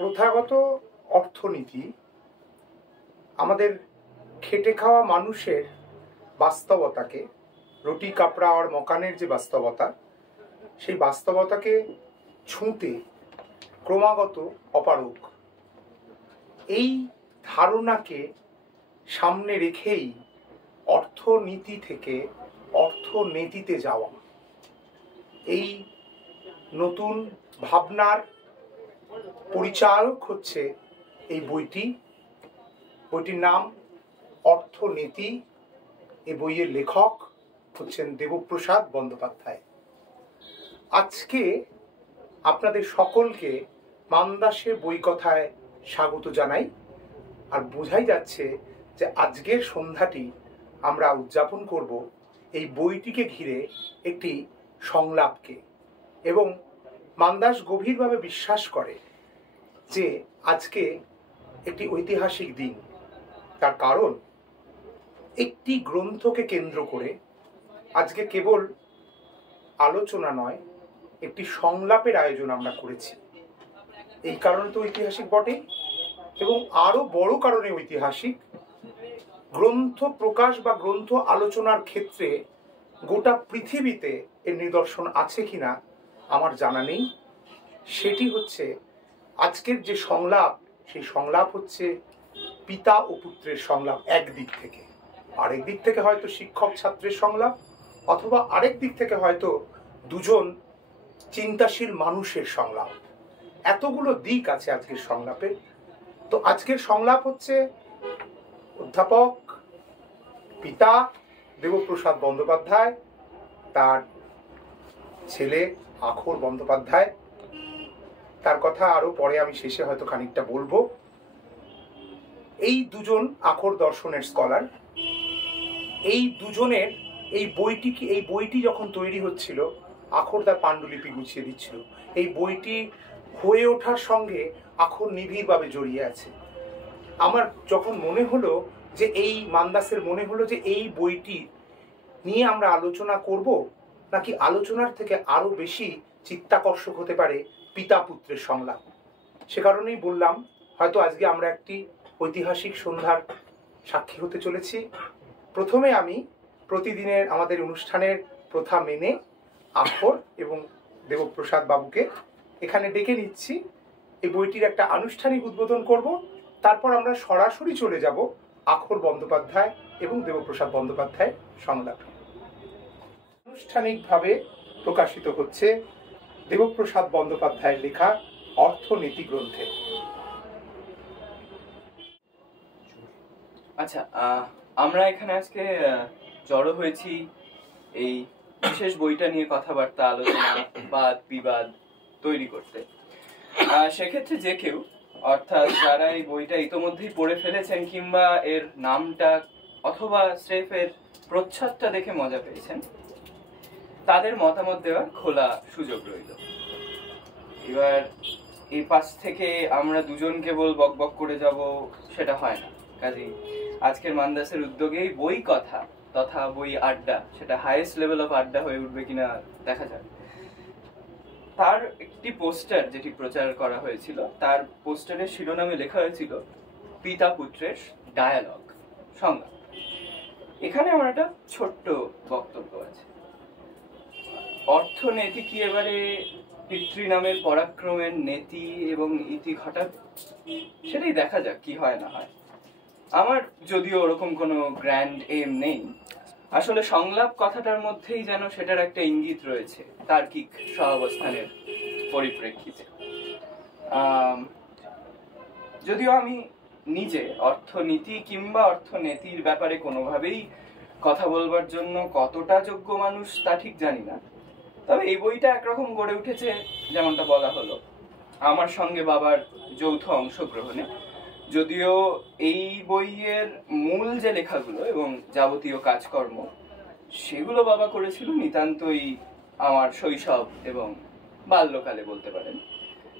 প্রথাগত অর্থনীতি আমাদের খেটে খাওয়া মানুষের বাস্তবতাকে, রুটি কাপড়া আর মকানের যে বাস্তবতা, সেই বাস্তবতাকে ছুঁতে ক্রমাগত অপারগ। এই ধারণাকে সামনে রেখেই অর্থনীতি থেকে অর্থনীতিতে যাওয়া, এই নতুন ভাবনার পরিচায়ক হচ্ছে এই বইটির নাম অর্থনীতি। এই বইয়ের লেখক হচ্ছেন দেবপ্রসাদ বন্দ্যোপাধ্যায়। আজকে আপনাদের সকলকে মান্দাসের বই কথায় স্বাগত জানাই। আর বোঝাই যাচ্ছে যে আজকের সন্ধ্যাটি আমরা উদযাপন করব এই বইটিকে ঘিরে একটি সংলাপকে। এবং মান্দাস গভীরভাবে বিশ্বাস করে যে আজকে একটি ঐতিহাসিক দিন। তার কারণ, একটি গ্রন্থকে কেন্দ্র করে আজকে কেবল আলোচনা নয়, একটি সংলাপের আয়োজন আমরা করেছি। এই কারণে তো ঐতিহাসিক বটে, এবং আরো বড় কারণে ঐতিহাসিক। গ্রন্থ প্রকাশ বা গ্রন্থ আলোচনার ক্ষেত্রে গোটা পৃথিবীতে এর নিদর্শন আছে কিনা আমার জানা নেই। সেটি হচ্ছে আজকের যে সংলাপ, সেই সংলাপ হচ্ছে পিতা ও পুত্রের সংলাপ একদিক থেকে। আরেক দিক থেকে হয়তো শিক্ষক ছাত্রের সংলাপ, অথবা আরেক দিক থেকে হয়তো দুজন চিন্তাশীল মানুষের সংলাপ। এতগুলো দিক আছে আজকের সংলাপে। তো আজকের সংলাপ হচ্ছে অধ্যাপক পিতা দেবপ্রসাদ বন্দ্যোপাধ্যায়, তার ছেলে আখর বন্দ্যোপাধ্যায়। তার কথা আরো পরে আমি শেষে হয়তো খানিকটা বলবো। এই দুজন আখর দর্শনের স্কলার। এই দুজনের এই বইটি যখন তৈরি হচ্ছিল, আখর তার পাণ্ডুলিপি গুছিয়ে দিচ্ছিল। এই বইটি হয়ে ওঠার সঙ্গে আখর নিবিড়ভাবে জড়িয়ে আছে। আমার যখন মনে হলো যে মান্দাসের মনে হলো যে এই বইটি নিয়ে আমরা আলোচনা করব, নাকি আলোচনার থেকে আরো বেশি চিত্তাকর্ষক হতে পারে পিতা পুত্রের সংলাপ, সে কারণেই বললাম হয়তো আজকে আমরা একটি ঐতিহাসিক সন্ধ্যার সাক্ষী হতে চলেছি। প্রথমে আমি প্রতিদিনের আমাদের অনুষ্ঠানের প্রথা মেনে আখর এবং দেবপ্রসাদ বাবুকে এখানে ডেকে নিচ্ছি। এই বইটির একটা আনুষ্ঠানিক উদ্বোধন করব, তারপর আমরা সরাসরি চলে যাব আখর বন্দ্যোপাধ্যায় এবং দেবপ্রসাদ বন্দ্যোপাধ্যায়ের সংলাপে। আনুষ্ঠানিকভাবে প্রকাশিত হচ্ছে দেবপ্রসাদ বন্দ্যোপাধ্যায়ের লেখা অর্থনীতি গ্রন্থে। আচ্ছা, আমরা এখানে আজকে জড়ো হয়েছি এই বিশেষ বইটা নিয়ে কথাবার্তা, আলোচনা, বাদ বিবাদ তৈরি করতে। সেক্ষেত্রে যে কেউ, অর্থাৎ যারা এই বইটা ইতোমধ্যেই পড়ে ফেলেছেন কিংবা এর নামটা অথবা স্রেফ এর প্রচ্ছদটা দেখে মজা পেয়েছেন, তাদের মতামত দেওয়ার খোলা সুযোগ রইল। এবার এই পাশ থেকে আমরা দুজন কেবল বক বক করে যাব সেটা হয় না। কাজেই আজকের মান্দাসের উদ্যোগেই বই কথা তথা বই আড্ডা, সেটা হাইয়েস্ট লেভেল অফ আড্ডা হয়ে উঠবে কিনা দেখা যাক। তার একটি পোস্টার যেটি প্রচার করা হয়েছিল, তার পোস্টারের শিরোনামে লেখা হয়েছিল পিতা পুত্রের ডায়ালগ, সংলাপ। এখানে আমার একটা ছোট্ট বক্তব্য আছে। অর্থনীতি কি এবারে পিতৃ নামের পরাক্রমের নীতি এবং ইতি ঘটাবে? সেটাই দেখা যাক কি হয় না হয়। আমার যদিও ওরকম কোনো গ্র্যান্ড এম নেই, আসলে সংলাপ কথাটার মধ্যেই যেন সেটার একটা ইঙ্গিত রয়েছে তার্কিক সহাবস্থানের পরিপ্রেক্ষিতে। যদিও আমি নিজে অর্থনীতি কিংবা অর্থনীতির ব্যাপারে কোনোভাবেই কথা বলবার জন্য কতটা যোগ্য মানুষ তা ঠিক জানি না, তবে এই বইটা একরকম গড়ে উঠেছে যেমনটা বলা হলো আমার সঙ্গে বাবার যৌথ অংশগ্রহণে। যদিও এই বইয়ের মূল যে লেখাগুলো এবং যাবতীয় কাজকর্ম সেগুলো বাবা করেছিল নিতান্তই আমার শৈশব এবং বাল্যকালে বলতে পারেন।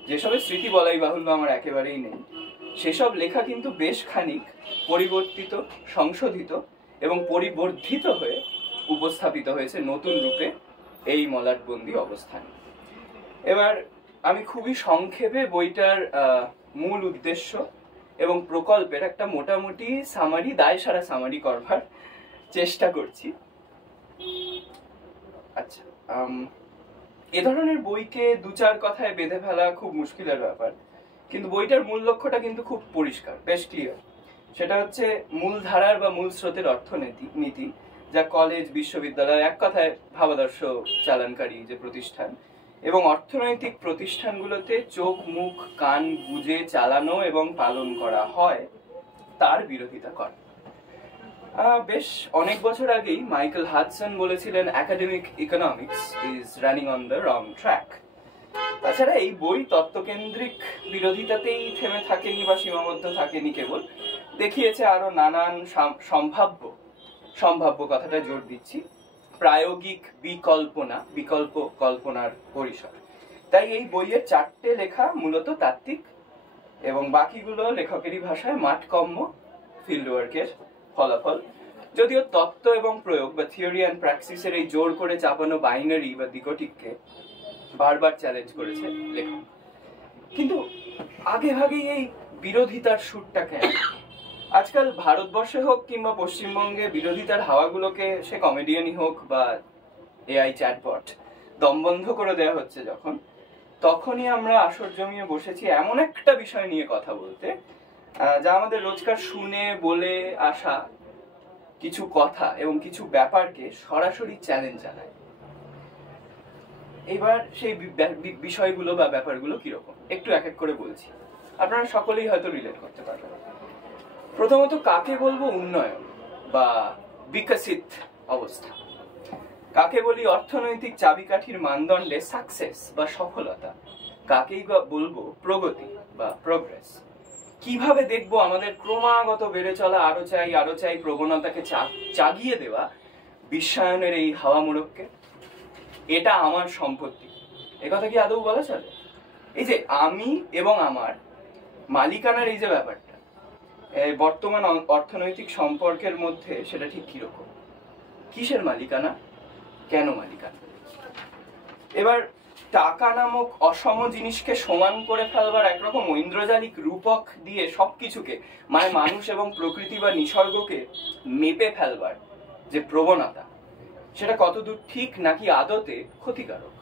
যেসবের স্মৃতি বলাই বাহুল্য আমার একেবারেই নেই, সেসব লেখা কিন্তু বেশ খানিক পরিবর্তিত, সংশোধিত এবং পরিবর্ধিত হয়ে উপস্থাপিত হয়েছে নতুন রূপে এই মলাটবন্দি অবস্থানে। এবার আমি খুবই সংক্ষেপে বইটার মূল উদ্দেশ্য এবং প্রকল্পের একটা মোটামুটি সামারি, দায়সারা সামারি করবার চেষ্টা করছি। আচ্ছা, এ ধরনের বইকে দু চার কথায় বেঁধে ফেলা খুব মুশকিলের ব্যাপার, কিন্তু বইটার মূল লক্ষ্যটা কিন্তু খুব পরিষ্কার, বেশ ক্লিয়ার। সেটা হচ্ছে মূলধারার বা মূল স্রোতের অর্থনীতি, যা কলেজ, বিশ্ববিদ্যালয়, এক কথায় ভাবাদর্শ চালানকারী যে প্রতিষ্ঠান এবং অর্থনৈতিক প্রতিষ্ঠানগুলোতে চোখ, মুখ, কান বুজে চালানো এবং পালন করা হয় তার বিরোধিতা করে। বেশ অনেক বছর আগেই মাইকেল হাডসন বলেছিলেন, academic economics is running on the wrong track. তাছাড়া এই বই তত্ত্বকেন্দ্রিক বিরোধিতাতেই থেমে থাকেনি বা সীমাবদ্ধ থাকেনি কেবল, দেখিয়েছে আরো নানান সম্ভাব্য কথাটা জোর দিচ্ছি, প্রায়োগিক বিকল্প কল্পনার পরিসর। তাই এই বইয়ের 4টে লেখা মূলত তাত্ত্বিক এবং বাকিগুলো লেখকেরই ভাষায় মাঠকম্ম ফিল্ড ওয়ার্কের ফলাফল। যদিও তত্ত্ব এবং প্রয়োগ বা থিওরি অ্যান্ড প্র্যাকটিসের এই জোর করে চাপানো বাইনারি বা দিকটিককে বারবার চ্যালেঞ্জ করেছে লেখক। কিন্তু আগে ভাগেই এই বিরোধিতার সুরটা কেন? আজকাল ভারতবর্ষে হোক কিংবা পশ্চিমবঙ্গে বিরোধিতার হাওয়াগুলোকে, সে কমেডিয়ানই হোক বা এআই চ্যাটবট, দমবন্ধ করে দেওয়া হচ্ছে যখন, তখনই আমরা আসর জমিয়ে বসেছি এমন একটা বিষয় নিয়ে কথা বলতে, যা আমাদের রোজকার শুনে বলে আসা কিছু কথা এবং কিছু ব্যাপারকে সরাসরি চ্যালেঞ্জ জানায়। এবার সেই বিষয়গুলো বা ব্যাপারগুলো কিরকম একটু এক এক করে বলছি, আপনারা সকলেই হয়তো রিলেট করতে পারবেন। প্রথমত, কাকে বলবো উন্নয়ন বা বিকশিত অবস্থা? কাকে বলি অর্থনৈতিক চাবিকাঠির মানদণ্ডে সাকসেস বা সফলতা? কাকেই বা বলবো প্রগতি বা প্রোগ্রেস? কিভাবে দেখবো আমাদের ক্রমাগত বেড়ে চলা আরো চাই প্রবণতাকে চাগিয়ে দেওয়া বিশ্বায়নের এই হাওয়া মোড়ককে? এটা আমার সম্পত্তি, একথা কি আদৌ বলা চলে? এই যে আমি এবং আমার মালিকানার এই যে ব্যাপারটা বর্তমান অর্থনৈতিক সম্পর্কের মধ্যে, সেটা ঠিক কিরকম? কিসের মালিকানা, কেন মালিকানা? এবার টাকা নামক অসম জিনিসকে সমান করে ফেলবার একরকম ঐন্দ্রজালিক রূপক দিয়ে সবকিছুকে, মানে মানুষ এবং প্রকৃতি বা নিসর্গকে মেপে ফেলবার যে প্রবণতা, সেটা কতদূর ঠিক নাকি আদতে ক্ষতিকারক?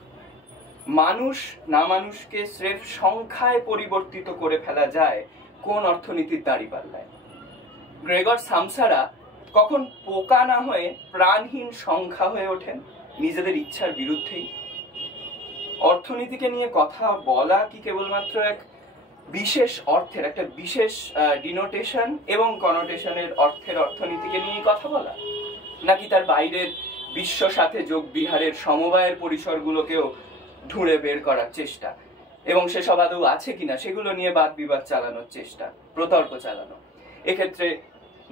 মানুষ না মানুষকে স্রেফ সংখ্যায় পরিবর্তিত করে ফেলা যায় কোন অর্থনীতির দাঁড়িপাল্লায়? গ্রেগর সামসারা কখন পোকা না হয়ে প্রাণহীন সংখ্যা হয়ে ওঠেন নিজেদের ইচ্ছার বিরুদ্ধেই? অর্থনীতিকে নিয়ে কথা বলা কি কেবলমাত্র এক বিশেষ অর্থের, একটা বিশেষ ডিনোটেশন এবং কনোটেশনের অর্থের অর্থনীতিকে নিয়ে কথা বলা, নাকি তার বাইরের বিশ্ব সাথে যোগ বিহারের সমবায়ের পরিসরগুলোকেও ঢুঁড়ে বের করার চেষ্টা এবং সেসব আদৌ আছে কিনা সেগুলো নিয়ে বাদ বিবাদ চালানোর চেষ্টা, প্রতর্ক চালানো? এক্ষেত্রে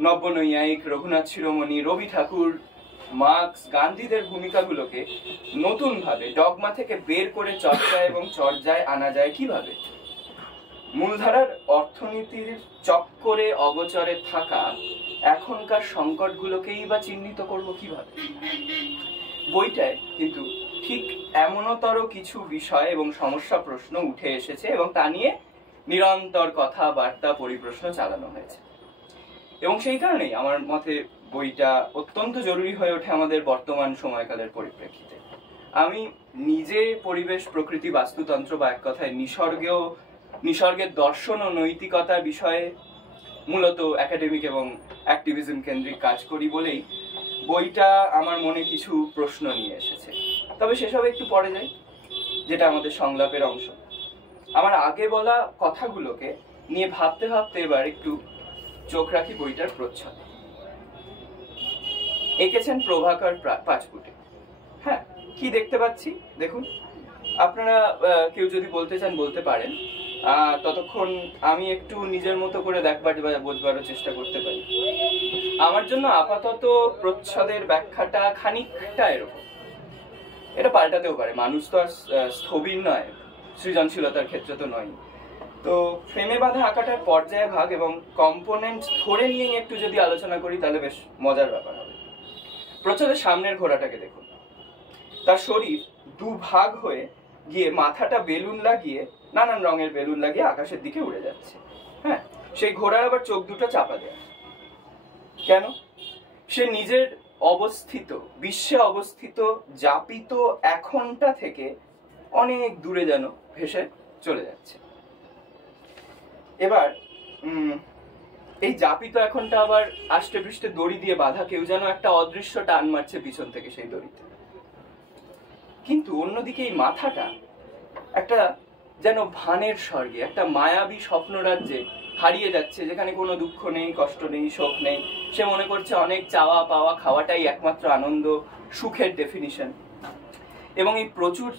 নব্যনৈয়ায়িক, রঘুনাথ শিরোমণি, রবি ঠাকুর, মার্কস, গান্ধীদের ভূমিকাগুলোকে নতুন ভাবে ডগমা থেকে বের করে চর্চা এবং চর্যায় আনা যায় কিভাবে? মূলধারার অর্থনীতির চক্করে অগোচরে থাকা এখনকার সংকটগুলোকেই বা চিহ্নিত করব কিভাবে? বইটায় কিন্তু ঠিক এমনতর কিছু বিষয় এবং সমস্যা প্রশ্ন উঠে এসেছে এবং তা নিয়ে নিরন্তর কথাবার্তা পরিপ্রশ্ন চালানো হয়েছে। এবং সেই কারণেই আমার মতে বইটা অত্যন্ত জরুরি হয়ে ওঠে আমাদের বর্তমান সময়কালের পরিপ্রেক্ষিতে। আমি নিজে পরিবেশ, প্রকৃতি, বাস্তুতন্ত্র বা এক কথায় নিসর্গের দর্শন ও নৈতিকতা বিষয়ে মূলত একাডেমিক এবং অ্যাক্টিভিজম কেন্দ্রিক কাজ করি বলেই বইটা আমার মনে কিছু প্রশ্ন নিয়ে এসেছে। তবে সেসব একটু পরে যাই, যেটা আমাদের সংলাপের অংশ। আমার আগে বলা কথাগুলোকে নিয়ে ভাবতে ভাবতে এবার একটু চোখ রাখি বইটার প্রচ্ছদে। এঁকেছেন প্রভাকর পাঁচপুটে। হ্যাঁ, কি দেখতে পাচ্ছি দেখুন। আপনারা কেউ যদি বলতে চান বলতে পারেন, ততক্ষণ আমি একটু নিজের মতো করে দেখবার বা বোঝবারও চেষ্টা করতে পারি। আমার জন্য আপাতত প্রচ্ছদের ব্যাখ্যাটা খানিকটা এরকম, এটা পাল্টাতেও পারে, মানুষ তো আর স্থবির নয়, সৃজনশীলতার ক্ষেত্রে তো নয়। তো ফ্রেমে বাঁধা আঁকাটার পর্যায়ে ভাগ এবং কম্পোনেন্ট ধরে নিয়ে একটু যদি আলোচনা করি তাহলে বেশ মজার ব্যাপার হবে। প্রচ্ছদের সামনের ঘোড়াটাকে দেখুন, তার শরীর দুভাগ হয়ে গিয়ে মাথাটা বেলুন লাগিয়ে, নানান রঙের বেলুন লাগিয়ে আকাশের দিকে উড়ে যাচ্ছে। হ্যাঁ, সেই ঘোড়ার আবার চোখ দুটো চাপা দেয়া। কেন? সে নিজের অবস্থিত, বিশ্বে অবস্থিত যাপিত এখনটা থেকে অনেক দূরে যেন ভেসে চলে যাচ্ছে। এবার এই যাপিত এখনটা আবার আষ্টে পৃষ্ঠে দড়ি দিয়ে বাঁধা, কেউ যেন একটা অদৃশ্য টান মারছে পিছন থেকে সেই দড়িতে। কিন্তু অন্যদিকে এই মাথাটা একটা যেন ভানের স্বর্গে, একটা মায়াবী স্বপ্ন রাজ্যে হারিয়ে যাচ্ছে, যেখানে কোনো দুঃখ নেই, কষ্ট নেই, শোক নেই। সে মনে করছে অনেক চাওয়া পাওয়া খাওয়াটাই একমাত্র আনন্দ, সুখের ডেফিনিশন। এবং এই প্রচুর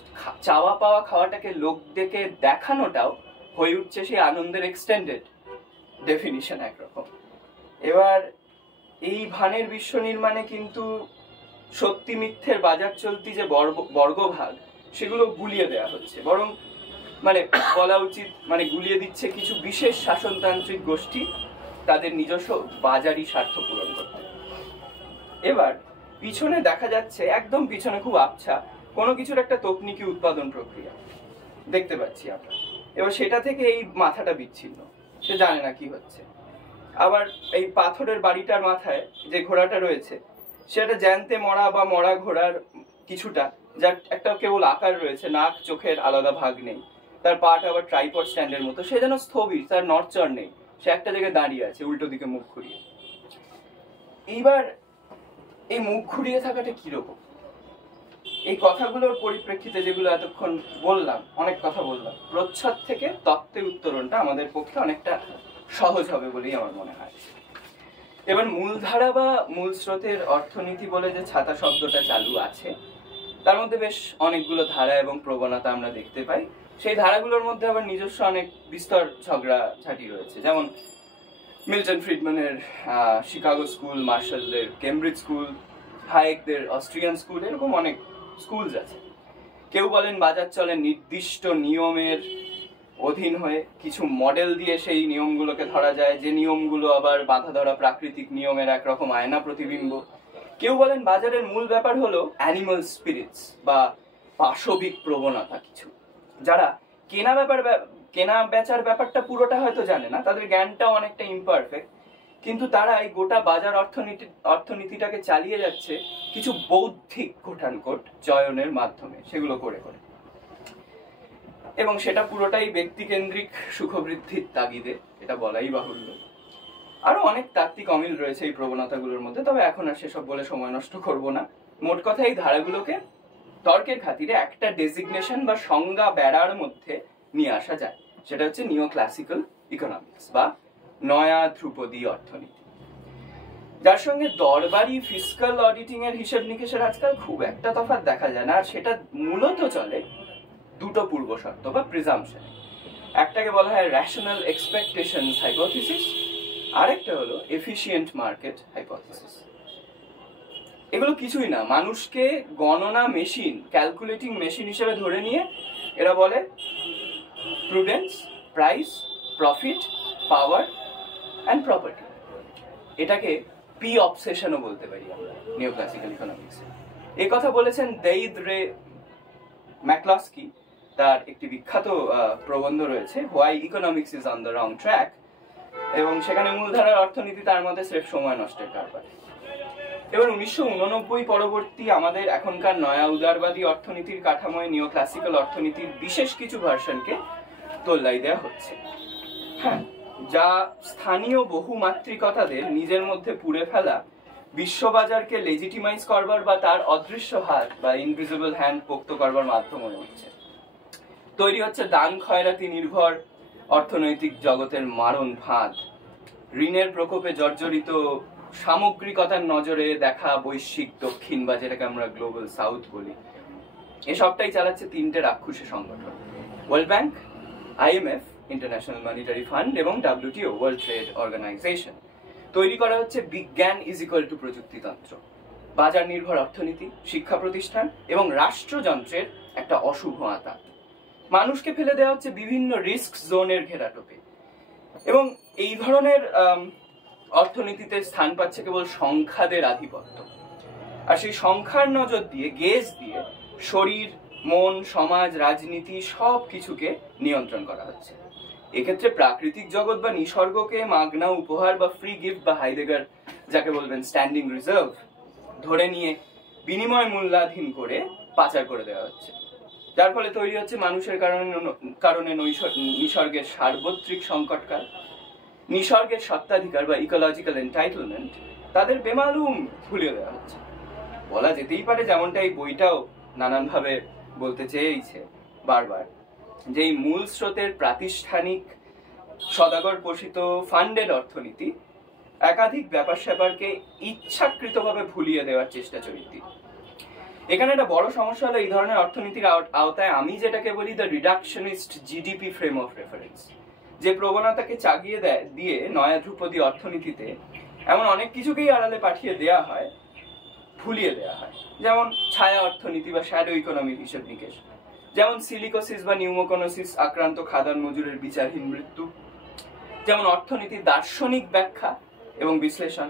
চাওয়া পাওয়া খাওয়াটাকে লোক দেখে দেখানোটাও হয়ে উঠছে সেই আনন্দের এক্সটেন্ডেড ডেফিনিশন একরকম। এবার এই ভানের বিশ্ব নির্মাণে কিন্তু সত্যি মিথ্যের বাজার চলতি যে বর্গভাগ, সেগুলো গুলিয়ে দেওয়া হচ্ছে, বরং মানে বলা উচিত মানে গুলিয়ে দিচ্ছে কিছু বিশেষ শাসনতান্ত্রিক গোষ্ঠী তাদের নিজস্ব বাজারি স্বার্থ পূরণ করতে। এবার পিছনে দেখা যাচ্ছে, একদম পিছনে খুব আবছা কোনো কিছুর একটা তকনিকি উৎপাদন প্রক্রিয়া দেখতে পাচ্ছি আমরা। এবার সেটা থেকে এই মাথাটা বিচ্ছিন্ন, সে জানে না কি হচ্ছে। আবার এই পাথরের বাড়িটার মাথায় যে ঘোড়াটা রয়েছে, সেটা জ্যান্তে মরা বা মরা ঘোড়ার কিছুটা, যার একটা কেবল আকার রয়েছে, নাক চোখের আলাদা ভাগ নেই, তার পাটা আবার ট্রাইপড স্ট্যান্ডের মতো, সে যেন স্থবির, তার নড়চড় নেই, সে একটা জায়গায় দাঁড়িয়ে আছে উল্টো দিকে মুখ ঘুরিয়ে। এইবার এই মুখ ঘুরিয়ে থাকাটা কিরকম? এই কথাগুলোর পরিপ্রেক্ষিতে যেগুলো এতক্ষণ বললাম, অনেক কথা বললাম, প্রচ্ছদ থেকে তত্ত্বের উত্তরণটা আমাদের পক্ষে অনেকটা সহজ হবে বলেই আমার মনে হয়। এবার মূলধারা বা মূল স্রোতের অর্থনীতি বলে যে ছাতা শব্দটা চালু আছে, তার মধ্যে বেশ অনেকগুলো ধারা এবং প্রবণতা আমরা দেখতে পাই। সেই ধারাগুলোর মধ্যে আবার নিজস্ব অনেক বিস্তর ঝগড়াঝাটি রয়েছে, যেমন মিল্টন ফ্রিডম্যানের শিকাগো স্কুল, মার্শালদের কেমব্রিজ স্কুল, হায়েকদের অস্ট্রিয়ান স্কুল, এরকম অনেক স্কুলস আছে। কেউ বলেন বাজার চলে নির্দিষ্ট নিয়মের অধীন হয়ে, কিছু মডেল দিয়ে সেই নিয়মগুলোকে ধরা যায়, যে নিয়মগুলো আবার বাধা ধরা প্রাকৃতিক নিয়মের একরকম আয়না প্রতিবিম্ব। কেউ বলেন বাজারের মূল ব্যাপার হলো অ্যানিমাল স্পিরিটস বা পাশবিক প্রবণতা কিছু। যারা কেনা বেচার ব্যাপারটা পুরোটা হয়তো জানে না, তাদের জ্ঞানটাও অনেকটা ইমপারফেক্ট, কিন্তু তারা এই গোটা বাজার অর্থনীতিটাকে চালিয়ে যাচ্ছে কিছু বৌদ্ধিক কোটানকোট চয়নের মাধ্যমে, সেগুলো করে করে, এবং সেটা পুরোটাই ব্যক্তিকেন্দ্রিক সুখবৃদ্ধির তাগিদে, এটা বলাই বাহুল্য। আরো অনেক তাত্ত্বিক অমিল রয়েছে এই প্রবণতাগুলোর মধ্যে, তবে এখন আর সেসব বলে সময় নষ্ট করব না। মোট কথা, এই ধারাগুলোকে তর্কের খাতিরে একটা ডেজিগনেশন বা সংজ্ঞা বেড়ার মধ্যে নিয়ে আসা যায়, সেটা হচ্ছে নিও ক্লাসিক্যাল ইকোনমিক্স বা নয়া ধ্রুপদী অর্থনীতি, যার সঙ্গে দরবারি ফিসকাল অডিটিং এর হিসেব নিকেশের আজকাল খুব একটা তফাৎ দেখা যায় না। আর সেটা মূলত চলে দুটো পূর্ব শর্ত বা প্রিজাম্পশন। একটাকে বলা হয় রেশনাল এক্সপেকটেশনস হাইপোথিসিস, আরেকটা হলো এফিশিয়েন্ট মার্কেট হাইপোথিসিস। এগুলো কিছুই না, মানুষকে গণনা মেশিন, ক্যালকুলেটিং মেশিন হিসেবে ধরে নিয়ে এরা বলে prudence, price, profit, power and property. এটাকে পি অবসেশনও বলতে পারি আমরা নিও ক্লাসিক্যাল ইকোনমিক্সে। এই কথা বলেছেন দেইদ রে ম্যাকলস্কি, তার একটি বিখ্যাত প্রবন্ধ রয়েছে why economics is on the wrong track, এবং সেখানে মূলধারার অর্থনীতি তার মধ্যে স্রেফ সময় নষ্টের কারবার। এবার 1989 পরবর্তী আমাদের এখনকার নয়া উদারবাদী অর্থনীতির কাঠামোয় নিও ক্লাসিক্যাল অর্থনীতির বিশেষ কিছু ভার্সনকে তোল্লাই দেওয়া হচ্ছে, হ্যাঁ, যা স্থানীয় বহুমাত্রিকতাদের নিজের মধ্যে পুড়ে ফেলা বিশ্ববাজারকে লেজিটিমাইজ করবার বা তার অদৃশ্য হাত বা ইনভিজিবল হ্যান্ড পোক্ত করবার মাধ্যম হয়ে উঠছে। তৈরি হচ্ছে দান খয়রাতি নির্ভর অর্থনৈতিক জগতের মারণ ফাঁদ, ঋণের প্রকোপে জর্জরিত সামগ্রিকতার নজরে দেখা বৈশ্বিক দক্ষিণ বা যেটাকে আমরা গ্লোবাল সাউথ বলি, এসবটাই চালাচ্ছে তিনটে রাক্ষসী সংগঠন, world bank, IMF international monetary fund এবং WTO ওয়ার্ল্ড ট্রেড অর্গানাইজেশন। তৈরি করা হচ্ছে বিজ্ঞান ইজ ইকুয়াল টু প্রযুক্তিতন্ত্র, বাজার নির্ভর অর্থনীতি, শিক্ষা প্রতিষ্ঠান এবং রাষ্ট্রযন্ত্রের একটা অশুভ আতা। মানুষকে ফেলে দেওয়া হচ্ছে বিভিন্ন রিস্ক জোনের ঘেরাটোপে, এবং এই ধরনের অর্থনীতিতে স্থান পাচ্ছে কেবল সংখ্যাদের আধিপত্য। আর সেই সংখ্যার নজর দিয়ে, গেজ দিয়ে শরীর, মন, সমাজ, রাজনীতি সব কিছুকে নিয়ন্ত্রণ করা হচ্ছে। এক্ষেত্রে প্রাকৃতিক জগৎ বা নিসর্গকে মাগনা উপহার বা ফ্রি গিফট বা হাইডেগার যাকে বলবেন স্ট্যান্ডিং রিজার্ভ ধরে নিয়ে বিনিময় মূল্যাধীন করে পাচার করে দেওয়া হচ্ছে, যার ফলে তৈরি হচ্ছে মানুষের কারণে নিসর্গের সার্বত্রিক সংকটকাল, নিসর্গের সত্ত্বাধিকার বা ইকোলজিক্যাল এন্টাইটলমেন্ট তাদের বেমালুম ভুলিয়ে দেওয়া হচ্ছে। বলা যেতেই পারে, যেমনটা এই বইটাও নানানভাবে বলতে চেয়েছে বারবার, যে এই মূল স্রোতের প্রাতিষ্ঠানিক সদাগর পোষিত ফান্ডেড অর্থনীতি একাধিক ব্যাপার স্যাপারকে ইচ্ছাকৃতভাবে ভুলিয়ে দেওয়ার চেষ্টা চরিত্র। এখানে একটা বড় সমস্যা হলো এই ধরনের অর্থনীতির আওতায় আমি যেটাকে বলি the reductionist GDP frame of reference, যে প্রবণতাকে চাগিয়ে দিয়ে নয়া ধ্রুপদী অর্থনীতিতে এমন অনেক কিছুকেই আড়ালে পাঠিয়ে দেয়া হয়, ভুলিয়ে দেয়া হয়। যেমন ছায়া অর্থনীতি বা শ্যাডো ইকোনমির হিসেব নিকেশ, যেমন সিলিকোসিস বা নিউমোকোনোসিস আক্রান্ত খাদান মজুরের বিচারহীন মৃত্যু, যেমন অর্থনীতির দার্শনিক ব্যাখ্যা এবং বিশ্লেষণ,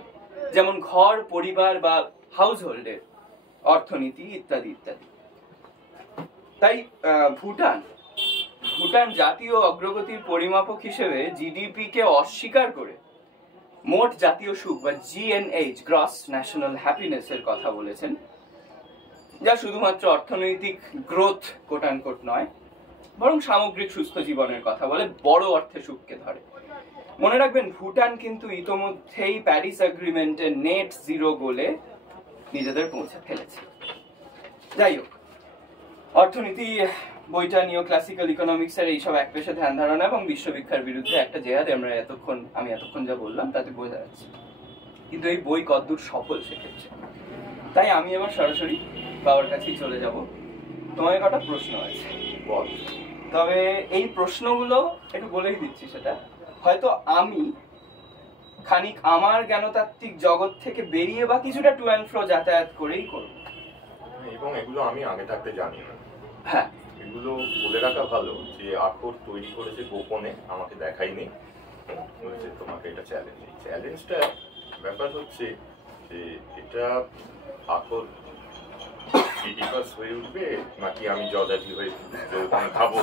যেমন ঘর, পরিবার বা হাউসহোল্ডের অর্থনীতি ইত্যাদি ইত্যাদি। তাই ভুটান জাতীয় অগ্রগতির পরিমাপক হিসেবে জিডিপি কে অস্বীকার করে মোট জাতীয় সুখ বা জিএনএইচ গ্রস ন্যাশনাল হ্যাপিনেস এর কথা বলেছেন, যা শুধুমাত্র অর্থনৈতিক গ্রোথ কোট নয়, বরং সামগ্রিক সুস্থ জীবনের কথা বলে, বড় অর্থে সুখকে ধরে। মনে রাখবেন, ভুটান কিন্তু ইতোমধ্যেই প্যারিস এগ্রিমেন্টের নেট জিরো গোলে নিজেদের পৌঁছে ফেলেছে। যাই হোক, অর্থনীতি বইটা নিও ক্লাসিক্যাল ইকোনমিক্স এর এইসব একপেশে ধ্যান ধারণা এবং বিশ্ববিখ্যার বিরুদ্ধে একটা জেহাদ আমি এতক্ষণ যা বললাম তাতে বোঝা যাচ্ছে। কিন্তু এই বই কতদূর সফল সেক্ষেত্রে, তাই আমি এবার সরাসরি বাবার কাছেই চলে যাব। তোমার কটা প্রশ্ন আছে, তবে এই প্রশ্নগুলো একটু বলেই দিচ্ছি, সেটা হয়তো আমি খানিক আমার জ্ঞানতাত্ত্বিক জগৎ থেকে বেরিয়ে বা কিছুটা টু অ্যান্ড ফ্রো যাতায়াত করেই করব, এবং এগুলো আমি আগে থাকতে জানি না। হ্যাঁ, এগুলো বলে রাখা ভালো যে আখর তৈরি করেছে গোপনে, আমাকে দেখাইনি, বলেছে তোমাকে এটা চ্যালেঞ্জ। এই চ্যালেঞ্জটা ব্যাপার হচ্ছে যে এটা আখর ইডিপাস হয়ে উঠবে নাকি আমি যজাতি হয়ে যৌবন খাবো,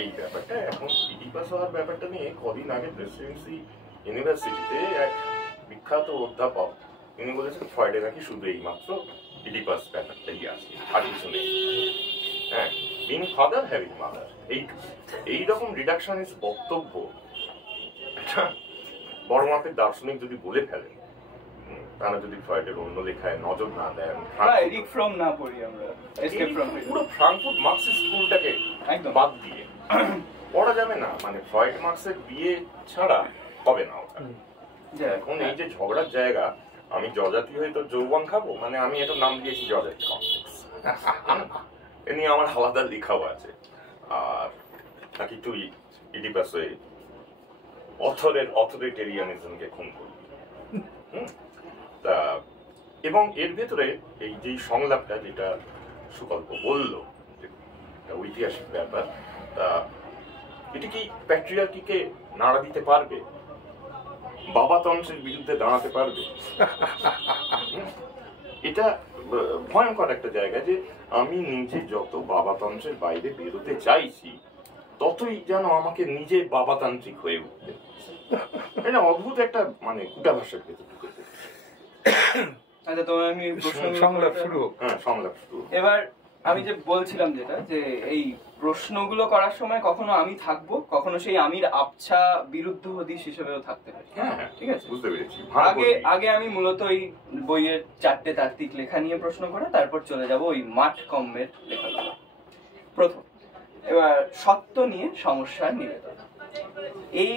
এই ব্যাপারটা। এখন ইডিপাস হওয়ার ব্যাপারটা নিয়ে কদিন আগে প্রেসিডেন্সি ইউনিভার্সিটিতে এক বিখ্যাত অধ্যাপক তিনি বলেছেন ফ্রয়েডে নাকি শুধু এইমাত্র ইডিপাস ব্যাপারটাই আছে, আর কিছু নেই। হ্যাঁ, বিং ফাদার হ্যাভিং মাদার, এইরকম রিডাকশনিস্ট বক্তব্য একটা বড় মাপের দার্শনিক যদি বলে ফেলেন, তারা যদি ফ্রয়েডের অন্য লেখায় নজর না দেন, এরিক ফ্রম না পড়ি আমরা, এসকেপ ফ্রম পুরো ফ্রাঙ্কফুর্ট মার্কসিস্ট স্কুলটাকে একদম বাদ দিয়ে পড়া যাবে না। মানে ফ্রয়েড মার্কসের বিয়ে ছাড়া হবে না ওটা। এখন এই যে ঝগড়ার জায়গা, আমি যজাতি হয়ে তোর যৌবন খাবো, মানে আমি একটা নাম দিয়েছি যজাতি কমপ্লেক্স, এ নিয়ে আমার আলাদা লেখাও আছে। আর নাকি তুই ইডিপাস হয়ে অথরিটেরিয়ানিজমকে খুন করবি। তা এবং এর ভেতরে এই যে সংলাপটা যেটা সুকল্প বললো, ঐতিহাসিক ব্যাপার, তা এটা কি প্যাট্রিয়ার্কিকে নাড়া দিতে পারবে, বাবাতন্ত্রের বিরুদ্ধে দাঁড়াতে পারবে? এটা ভয়ঙ্কর একটা জায়গা যে আমি নিজে যত বাবাতন্ত্রের বাইরে বেরোতে চাইছি, ততই যেন আমাকে নিজে বাবাতান্ত্রিক হয়ে উঠতে। এটা অদ্ভুত একটা মানে কুটাভাষার ভেতর ঢুকে। আচ্ছা, তোমার আমি সংলাপ শুরু। হ্যাঁ, সংলাপ শুরু। এবার আমি যে বলছিলাম যেটা, যে এই প্রশ্নগুলো করার সময় কখনো আমি থাকবো, কখনো সেই আমির আবছা বিরুদ্ধ হদিশ হিসেবেও থাকতে পারি। ঠিক আছে, বুঝতে পেরেছি। আগে আমি মূলত এই বইয়ের 4টে তাত্ত্বিক লেখা নিয়ে প্রশ্ন করে তারপর চলে যাব ওই মাঠ কম্মের লেখাগুলো। প্রথম, এবার সত্য নিয়ে সমস্যার নিবেদন। এই